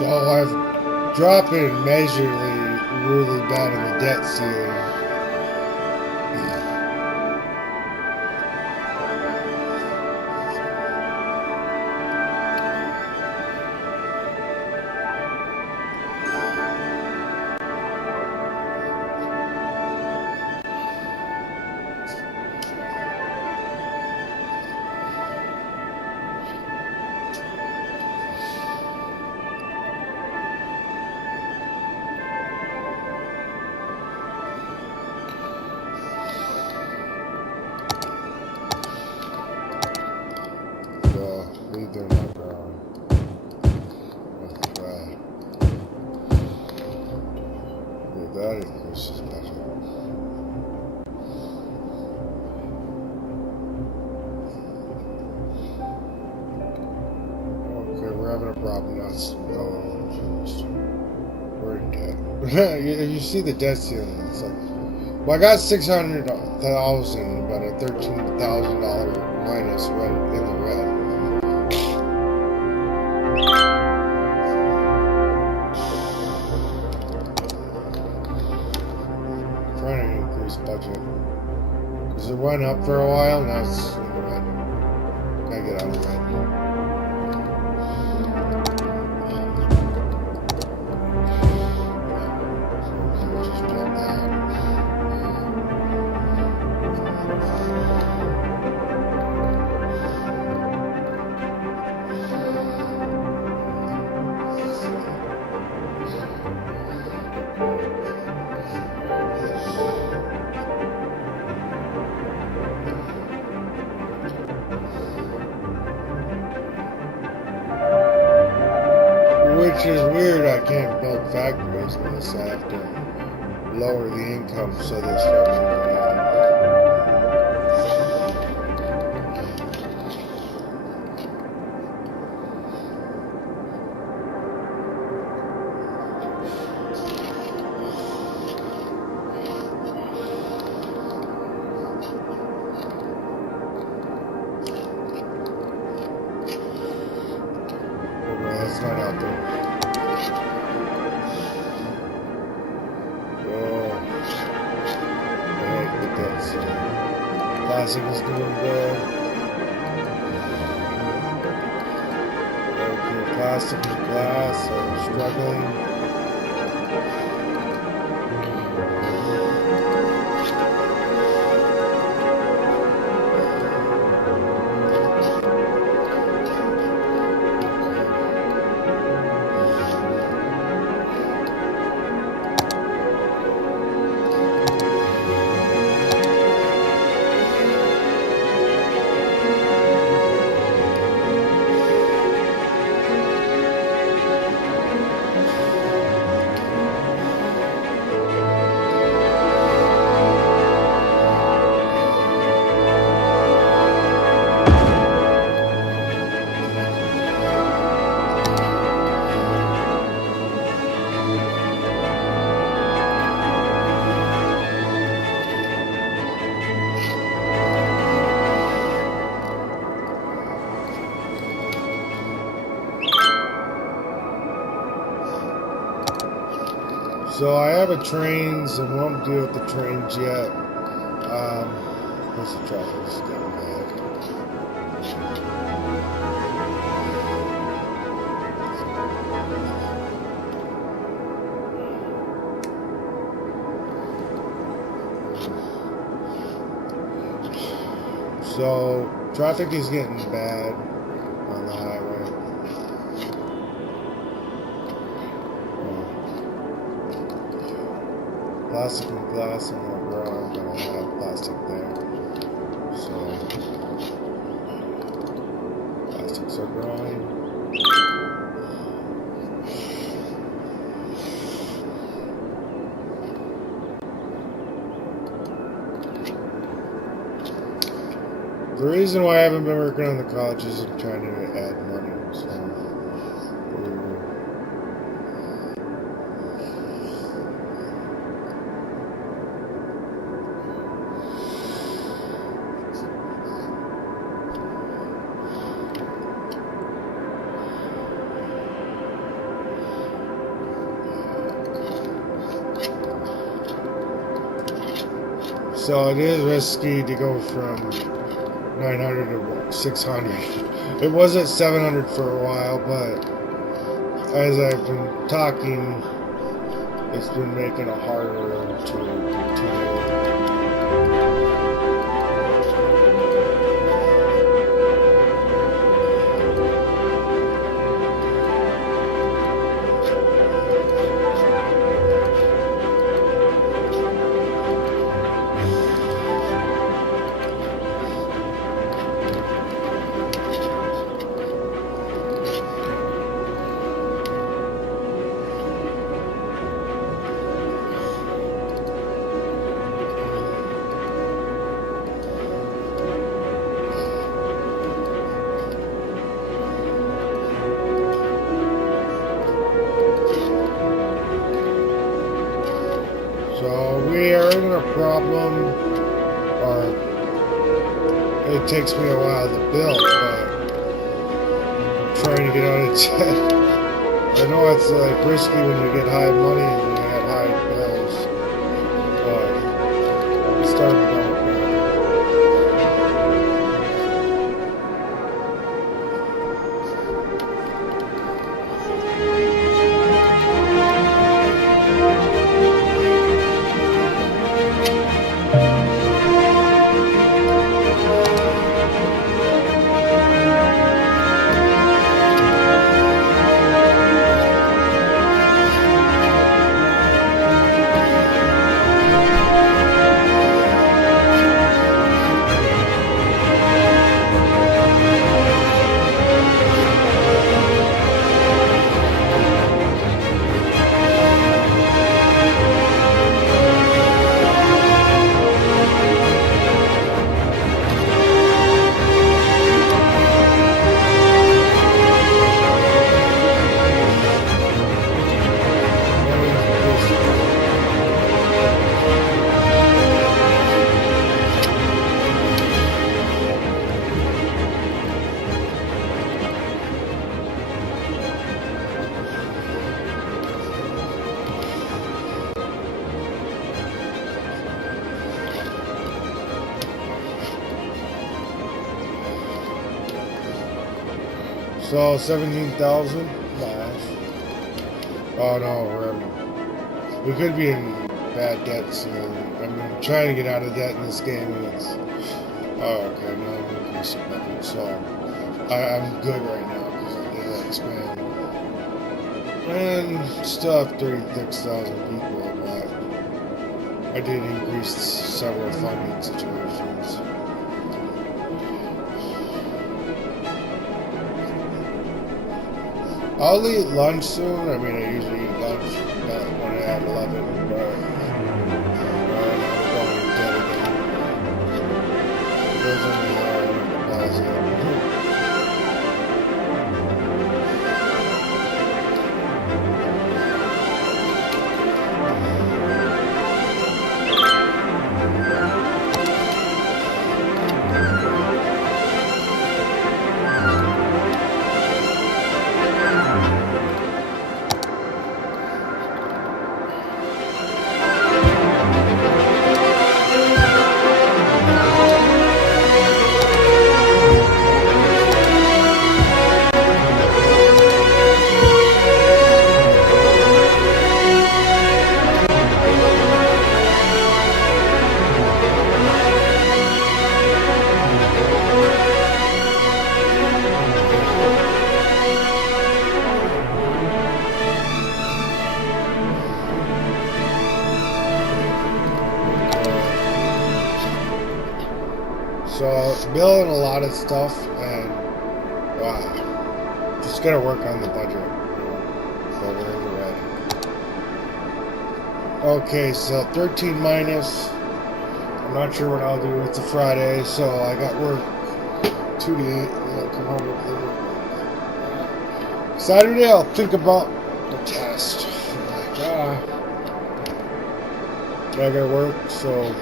So I've dropped it measurably really bad in the debt ceiling. Leave them on ground. That's right. Yeah, that increases better. Okay, we're having a problem now. We're dead. You see the debt ceiling. It's like, well, I got 600,000, but a $13,000 minus right in the red. Trying to increase budget because it went up for a while. Now it's in the red. Gotta get out of the red. Just drop that. Which is weird, I can't build factories unless I have to lower the income so they start moving out. Okay, that's not out there. Classic is doing good. Okay, Classic and Glass are struggling. So I have a trains and won't deal with the trains yet. Where's the traffic? It's getting bad. So traffic is getting bad on the highway. Plastic and glass are not growing, but I have plastic there. So plastics are growing. The reason why I haven't been working on the college is I'm trying to add money. So. So it is risky to go from 900 to 600. It was at 700 for a while, but as I've been talking, it's been making it harder to continue. So we are in a problem, or it takes me a while to build, but I'm trying to get out of debt. I know it's like risky when you get high money and you have high bills, but it's starting to go. So 17,000? Nice. Oh no, we could be in bad debt soon. I'm trying to get out of debt in this game, and it's. Oh, okay, no, I'm increasing nothing. So I'm good right now because I did expand. And still have 36,000 people, but I did increase several funding situations. I'll eat lunch soon. I mean, I usually eat lunch when I have 11, but I'm going to debt again. It goes in the plaza. So building a lot of stuff, and wow, just gotta work on the budget. So we're in the red. Okay, so 13 minus. I'm not sure what I'll do. It's a Friday, so I got work 2 to 8, and I'll come home with dinner. Saturday, I'll think about the test. I gotta work, so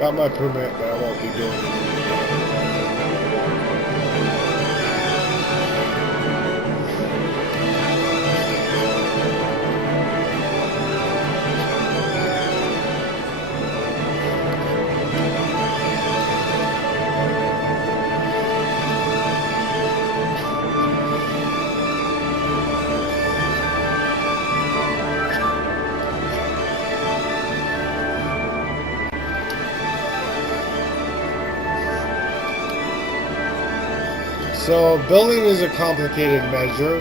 got my permit, but I won't be doing it. So building is a complicated measure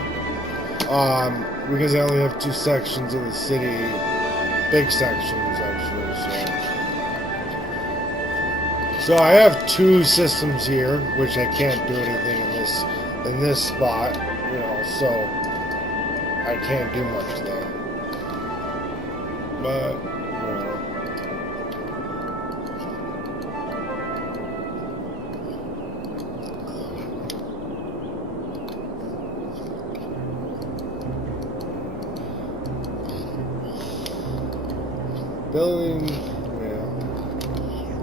because I only have 2 sections of the city, big sections actually. So I have 2 systems here, which I can't do anything in this spot, you know. So I can't do much there. But you know. Building, yeah.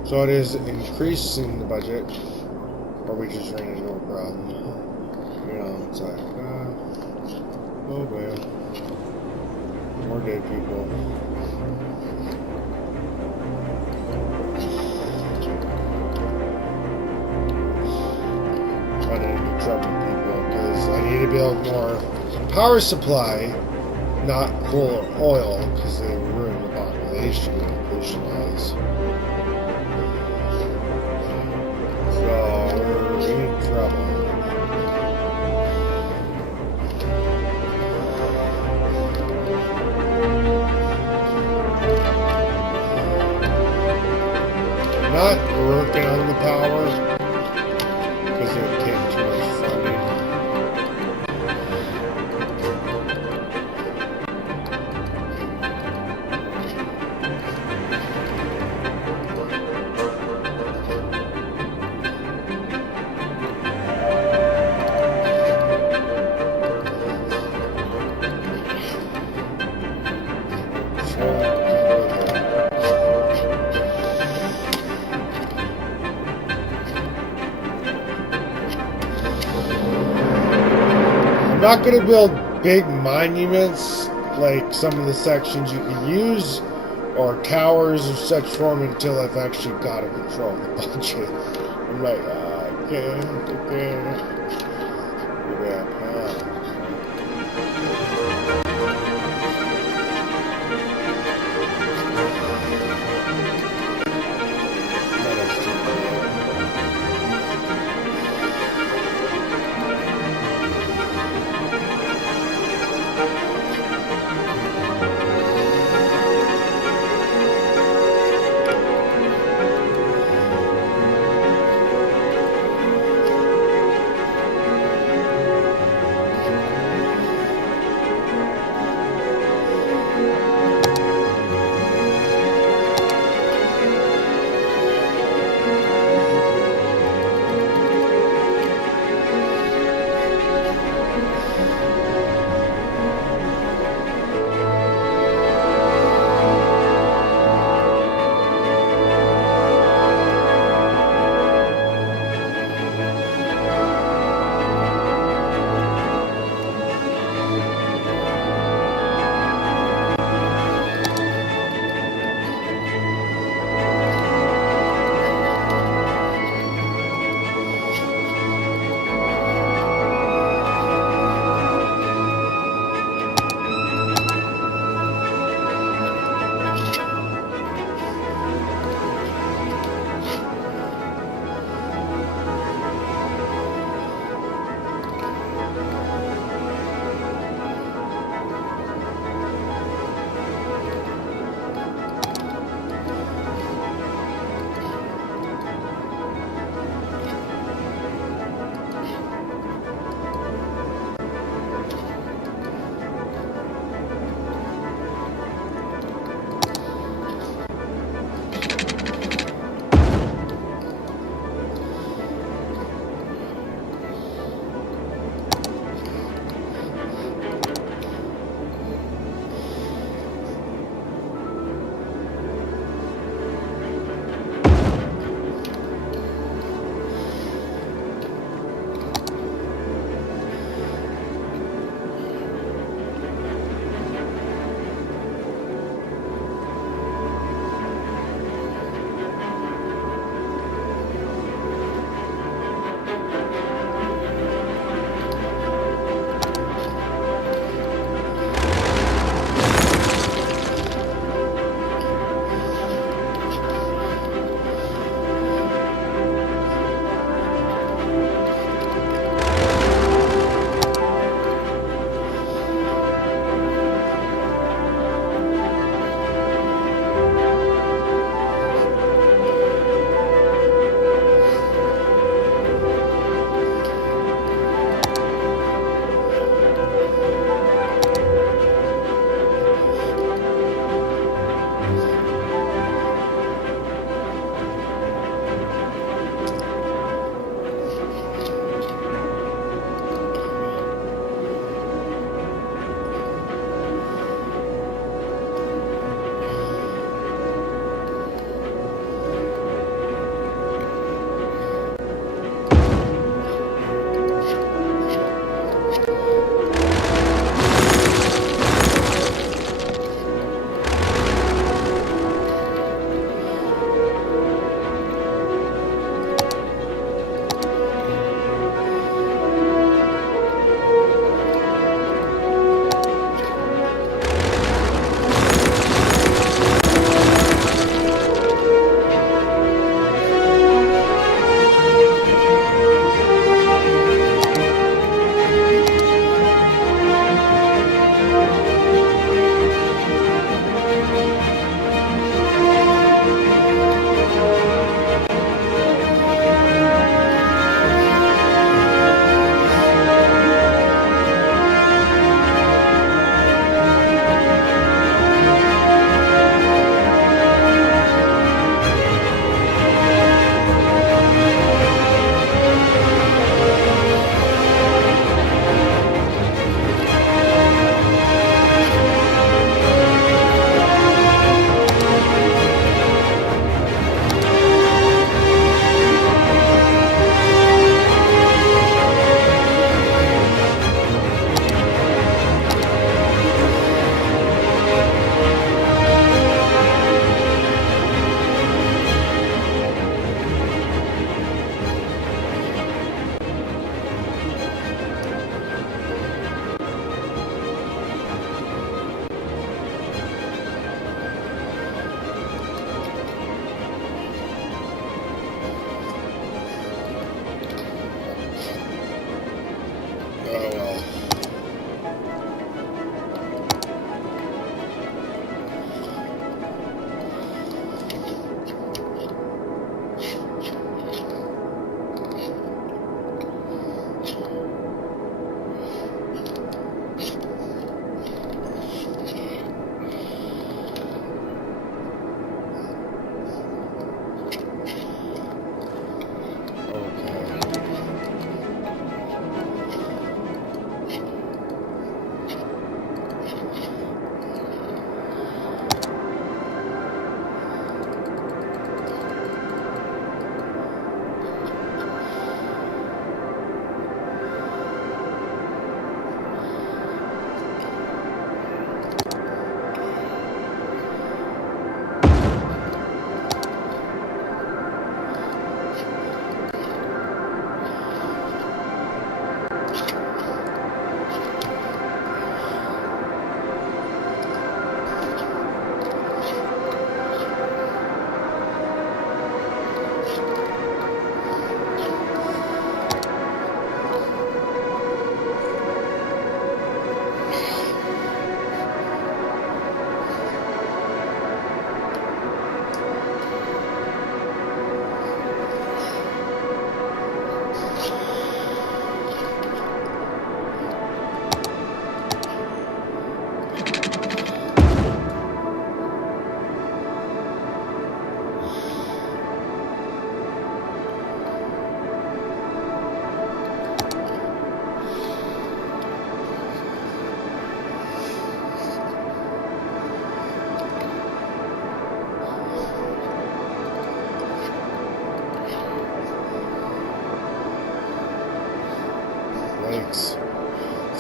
So it is increasing the budget, or we just ran into a problem. You know, it's like, oh man, more dead people. Running into trouble, people, because I need to build more power supply, not coal or oil, because they ruin the population and pollution-wise. So we're in trouble. I'm not working on the power because it would take too much funding. I'm not going to build big monuments like some of the sections you can use, or towers of such form, until I've actually got to control the budget. I'm like, I can't.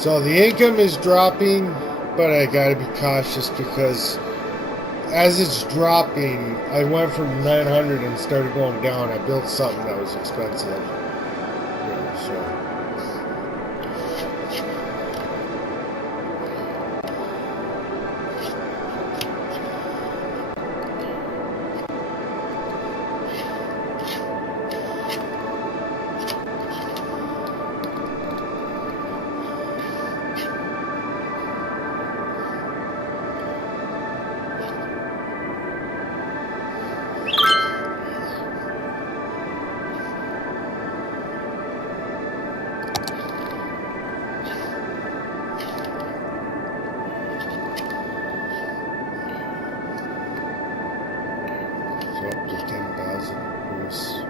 So the income is dropping, but I gotta be cautious because as it's dropping, I went from 900 and started going down. I built something that was expensive. You know, so. So up to 10,000. Yes.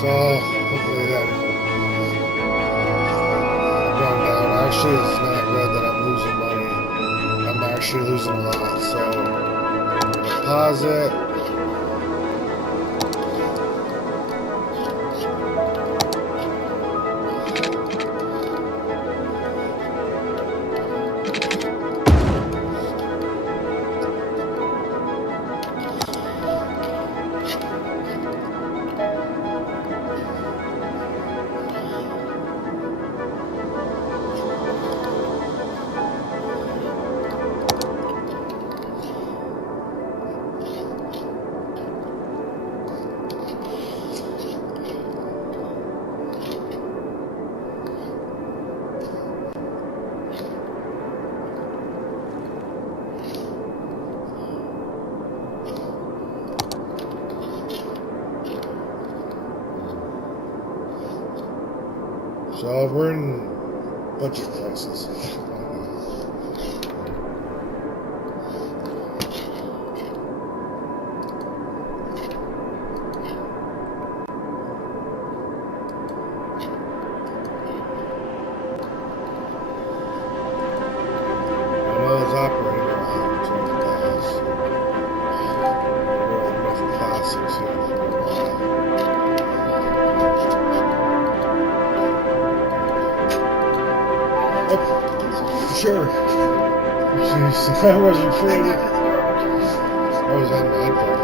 So hopefully that going down. Actually, it's not good that I'm losing money. I'm actually losing a lot. So deposit. So we're in budget crisis. Sure. Jeez, I wasn't sure. I was on my iPhone.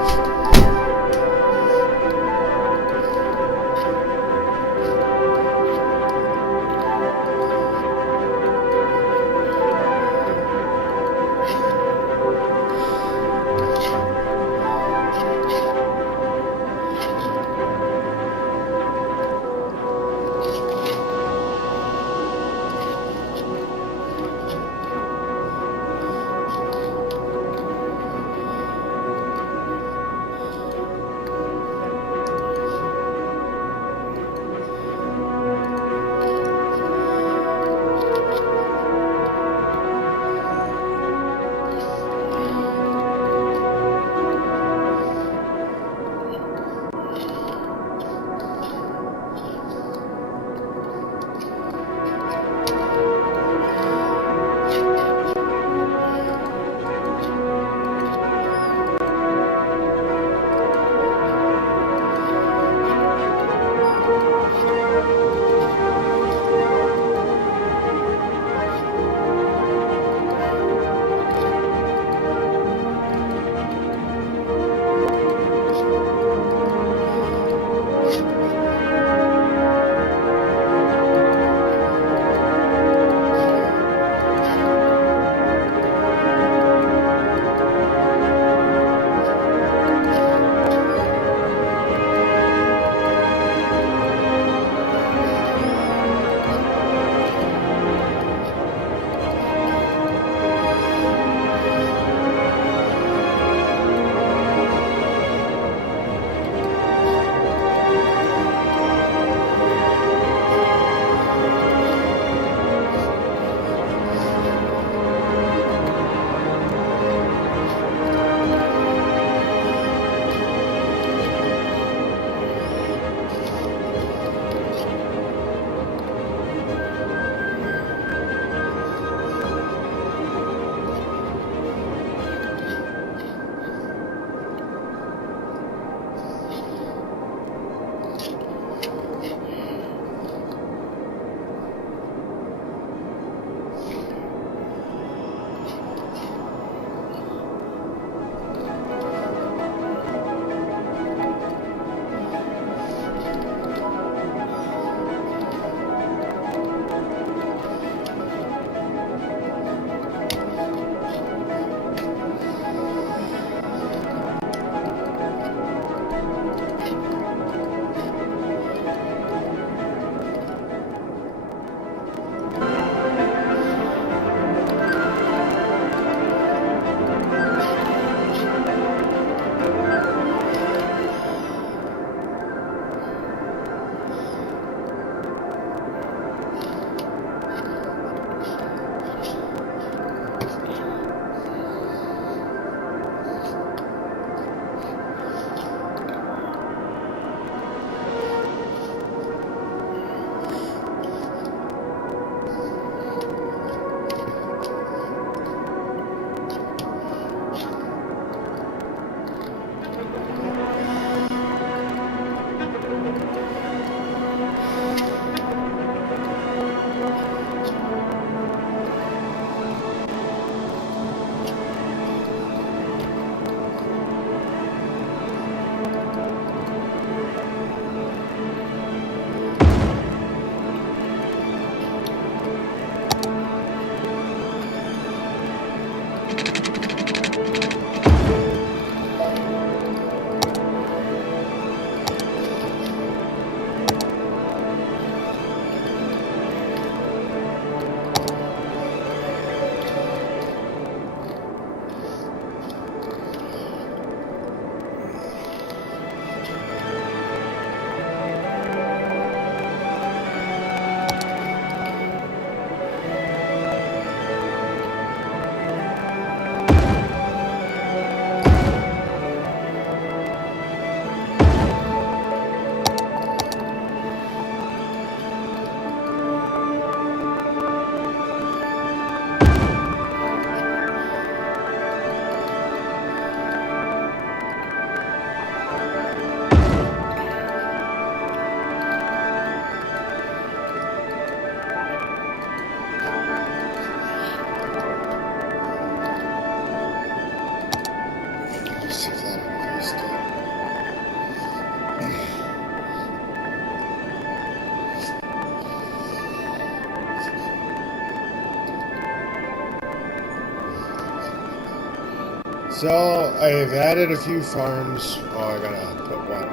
So I've added a few farms. Oh, I gotta put one.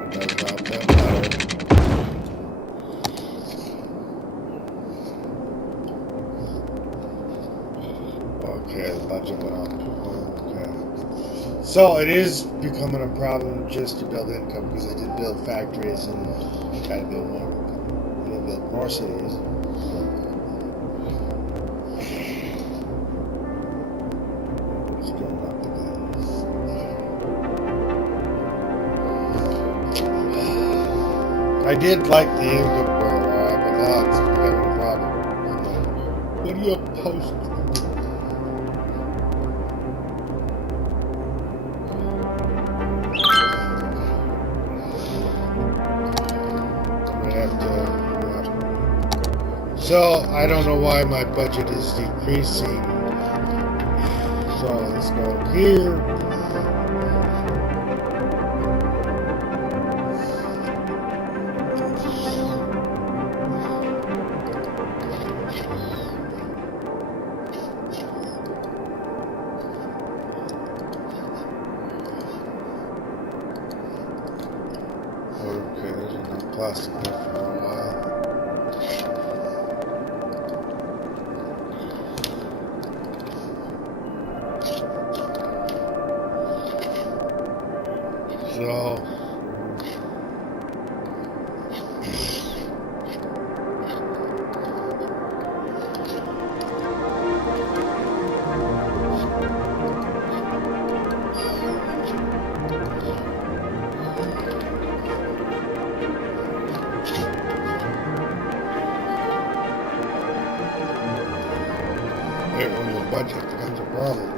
Windows out that better. Okay, the budget went up. Okay. So it is becoming a problem just to build income because I did build factories and gotta build more income. I didn't build more cities. Still not the good. I did like the income for a while, but now it's becoming a problem. What do you post? So, I don't know why my budget is decreasing. So, let's go here. Okay, there's enough plastic there for a while. So, when your budget becomes a problem.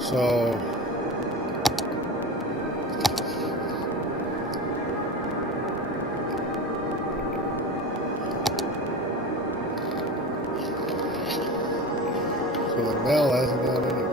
So, the mail hasn't gone anywhere.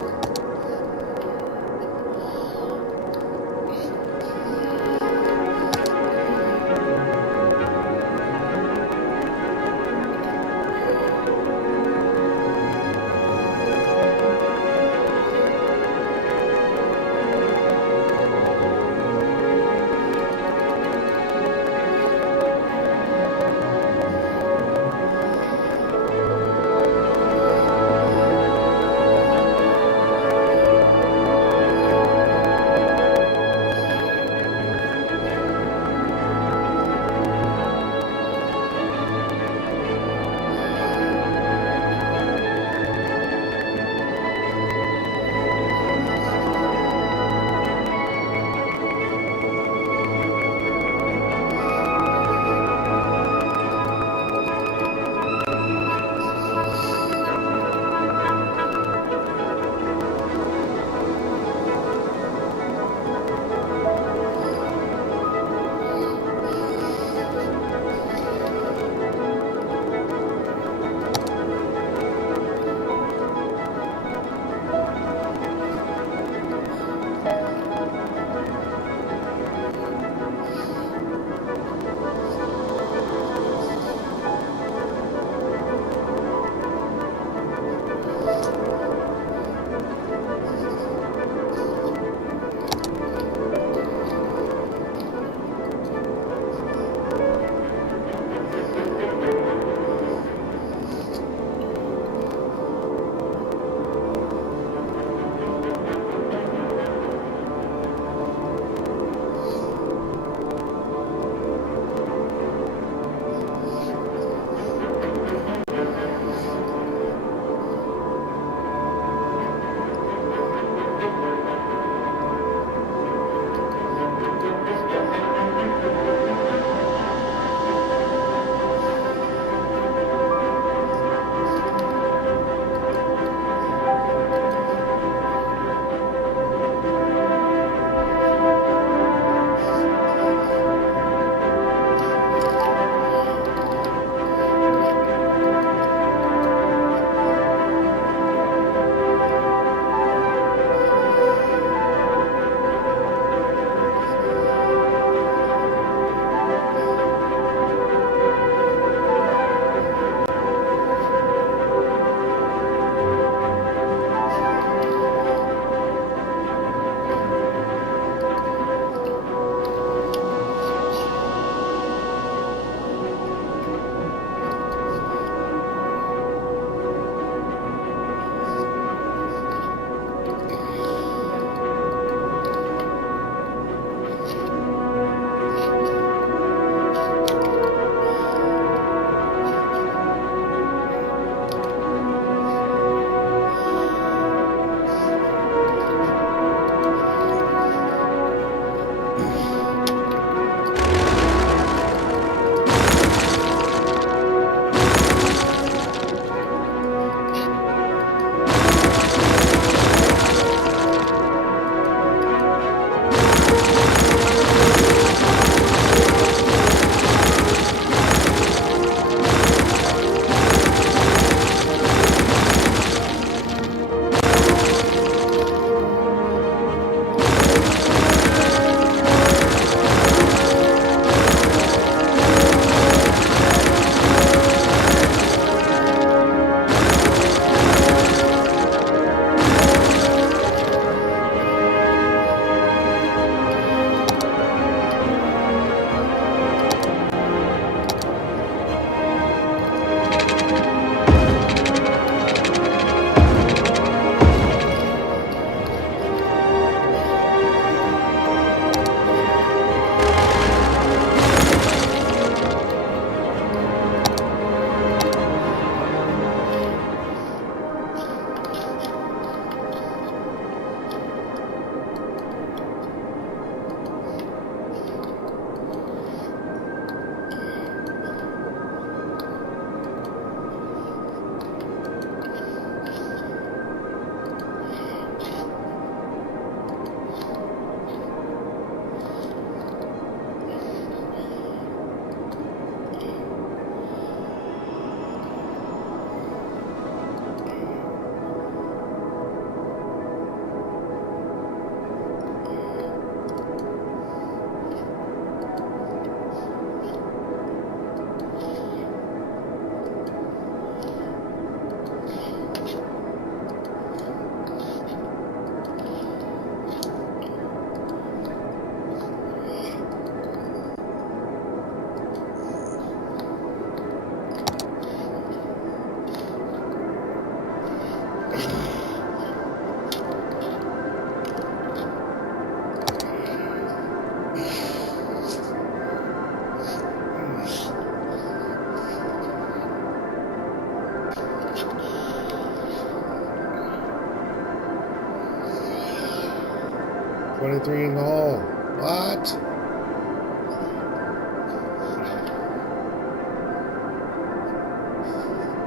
23 in the hole. What?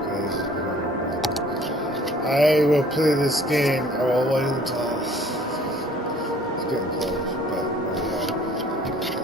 Okay, this is becoming a problem. I will play this game. I will wait until it's getting close, but okay.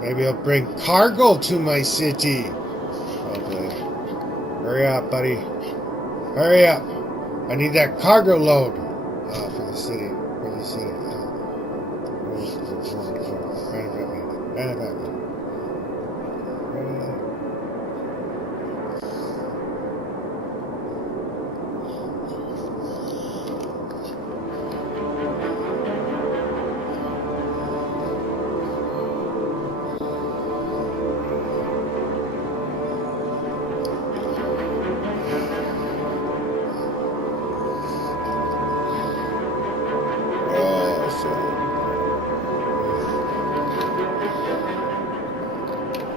Maybe I'll bring cargo to my city. Okay. Hurry up, buddy. Hurry up. I need that cargo load. For the city. For the city. Right about me. Right about me.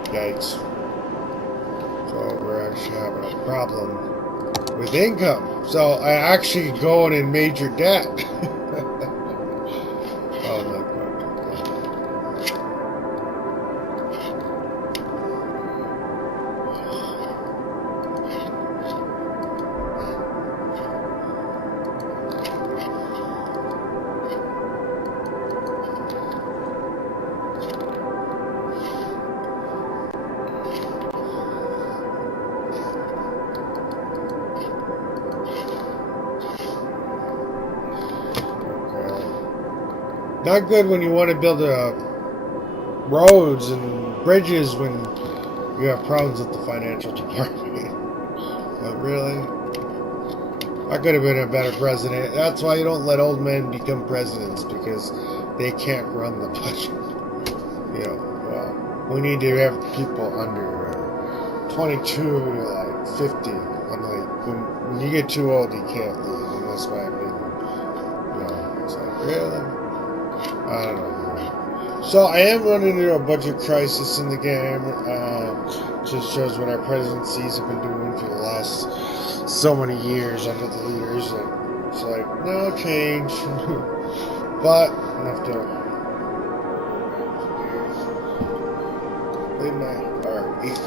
Yikes. So we're actually having a problem with income. So I actually going in major debt. Oh my God. Not good when you want to build roads and bridges when you have problems with the financial department. But really, I could have been a better president. That's why you don't let old men become presidents, because they can't run the budget. You know, we need to have people under 22 to like 50. I'm like, when you get too old, you can't leave, and that's why I mean, you know, it's like, really? I don't know. So I am running into a budget crisis in the game. Just shows what our presidencies have been doing for the last so many years under the leaders. And it's like, no change. But I have to leave my, or eat.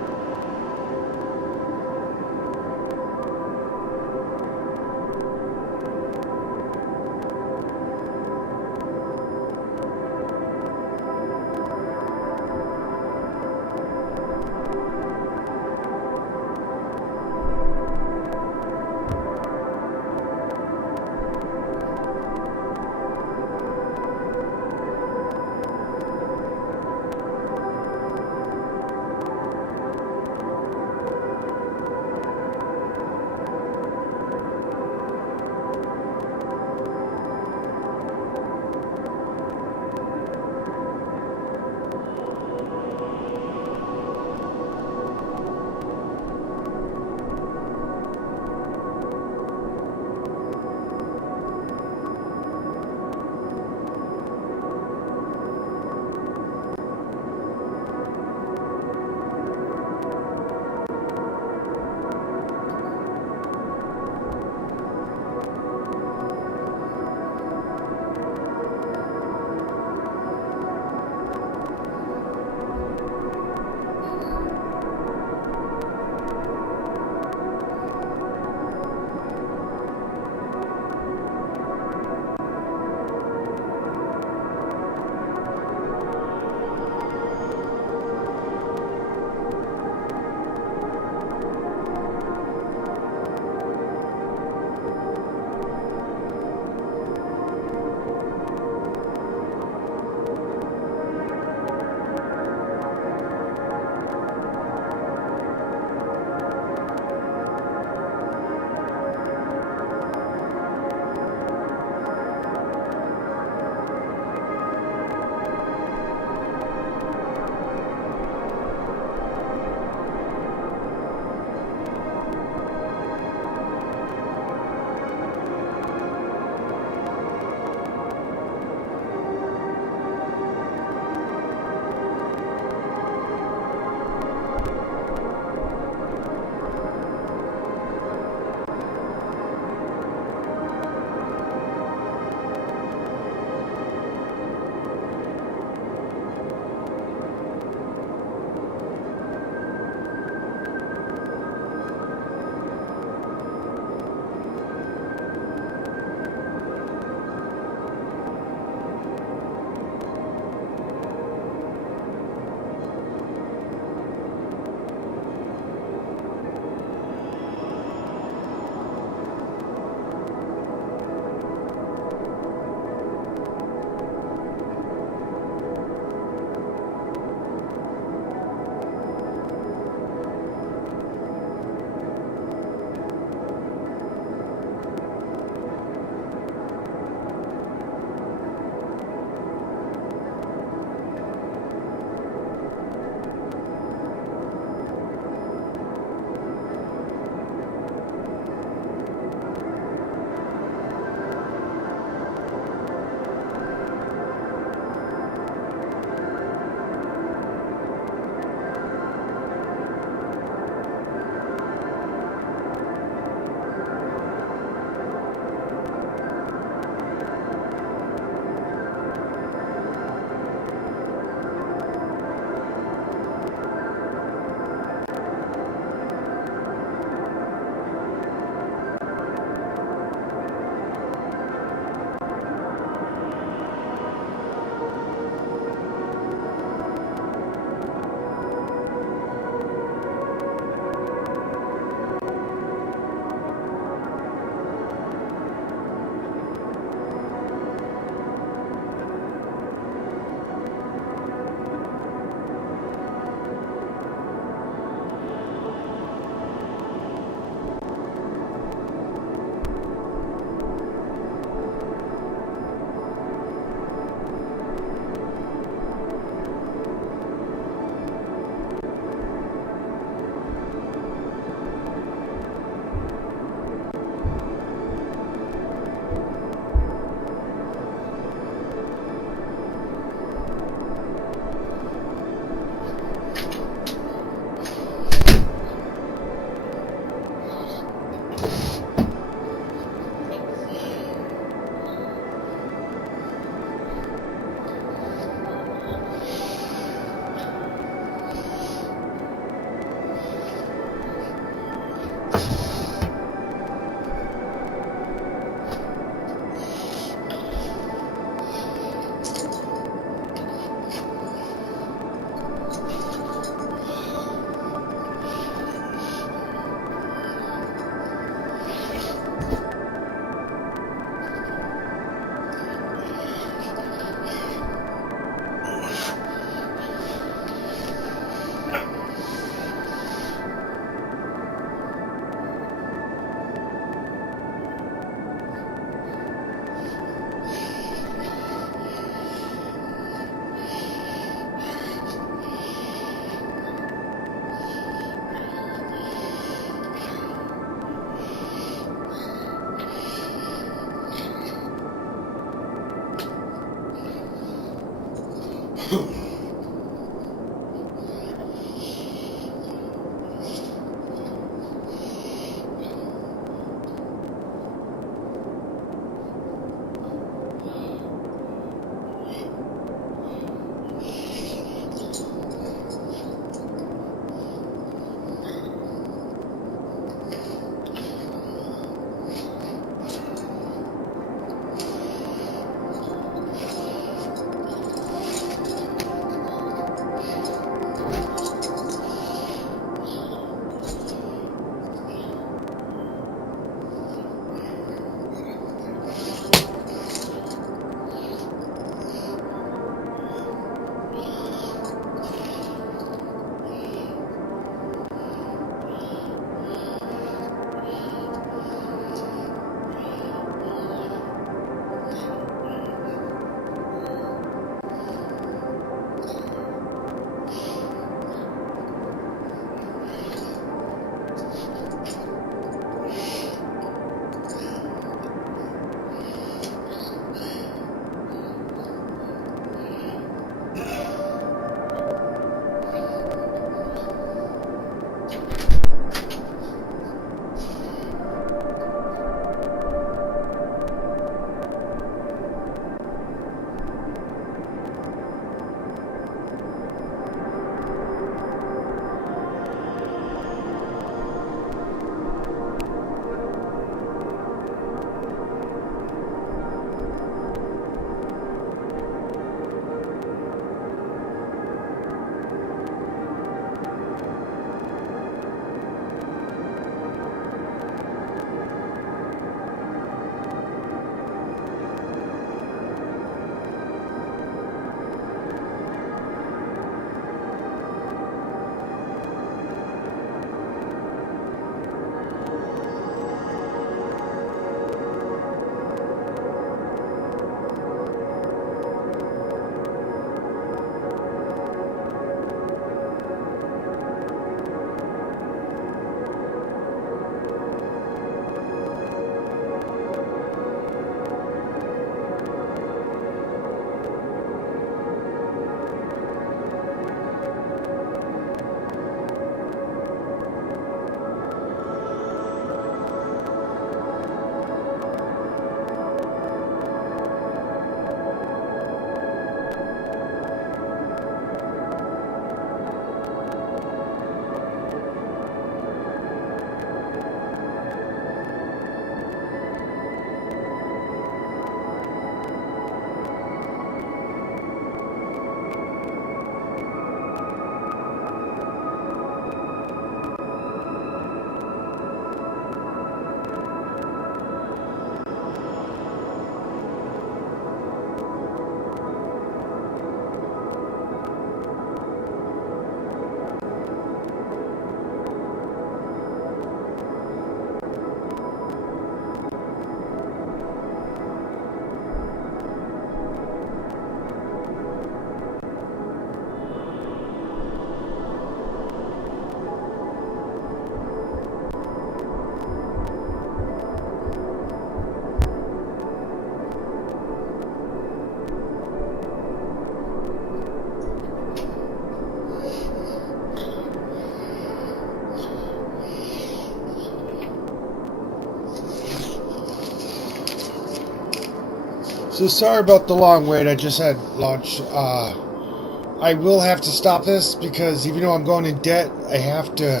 So sorry about the long wait. I just had lunch. I will have to stop this because even though I'm going in debt, I have to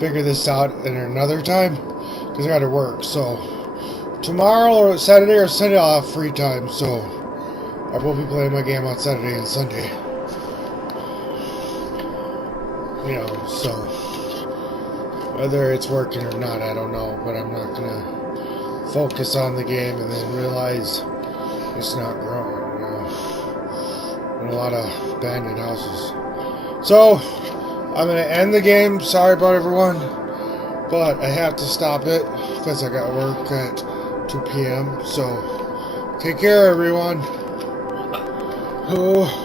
figure this out at another time because I got to work. So tomorrow or Saturday or Sunday I'll have free time. So I will be playing my game on Saturday and Sunday. You know, so whether it's working or not, I don't know. But I'm not gonna focus on the game and then realize it's not growing. You know, and a lot of abandoned houses. So I'm gonna end the game. Sorry about everyone, but I have to stop it because I got work at 2 p.m. So take care, everyone. Oh.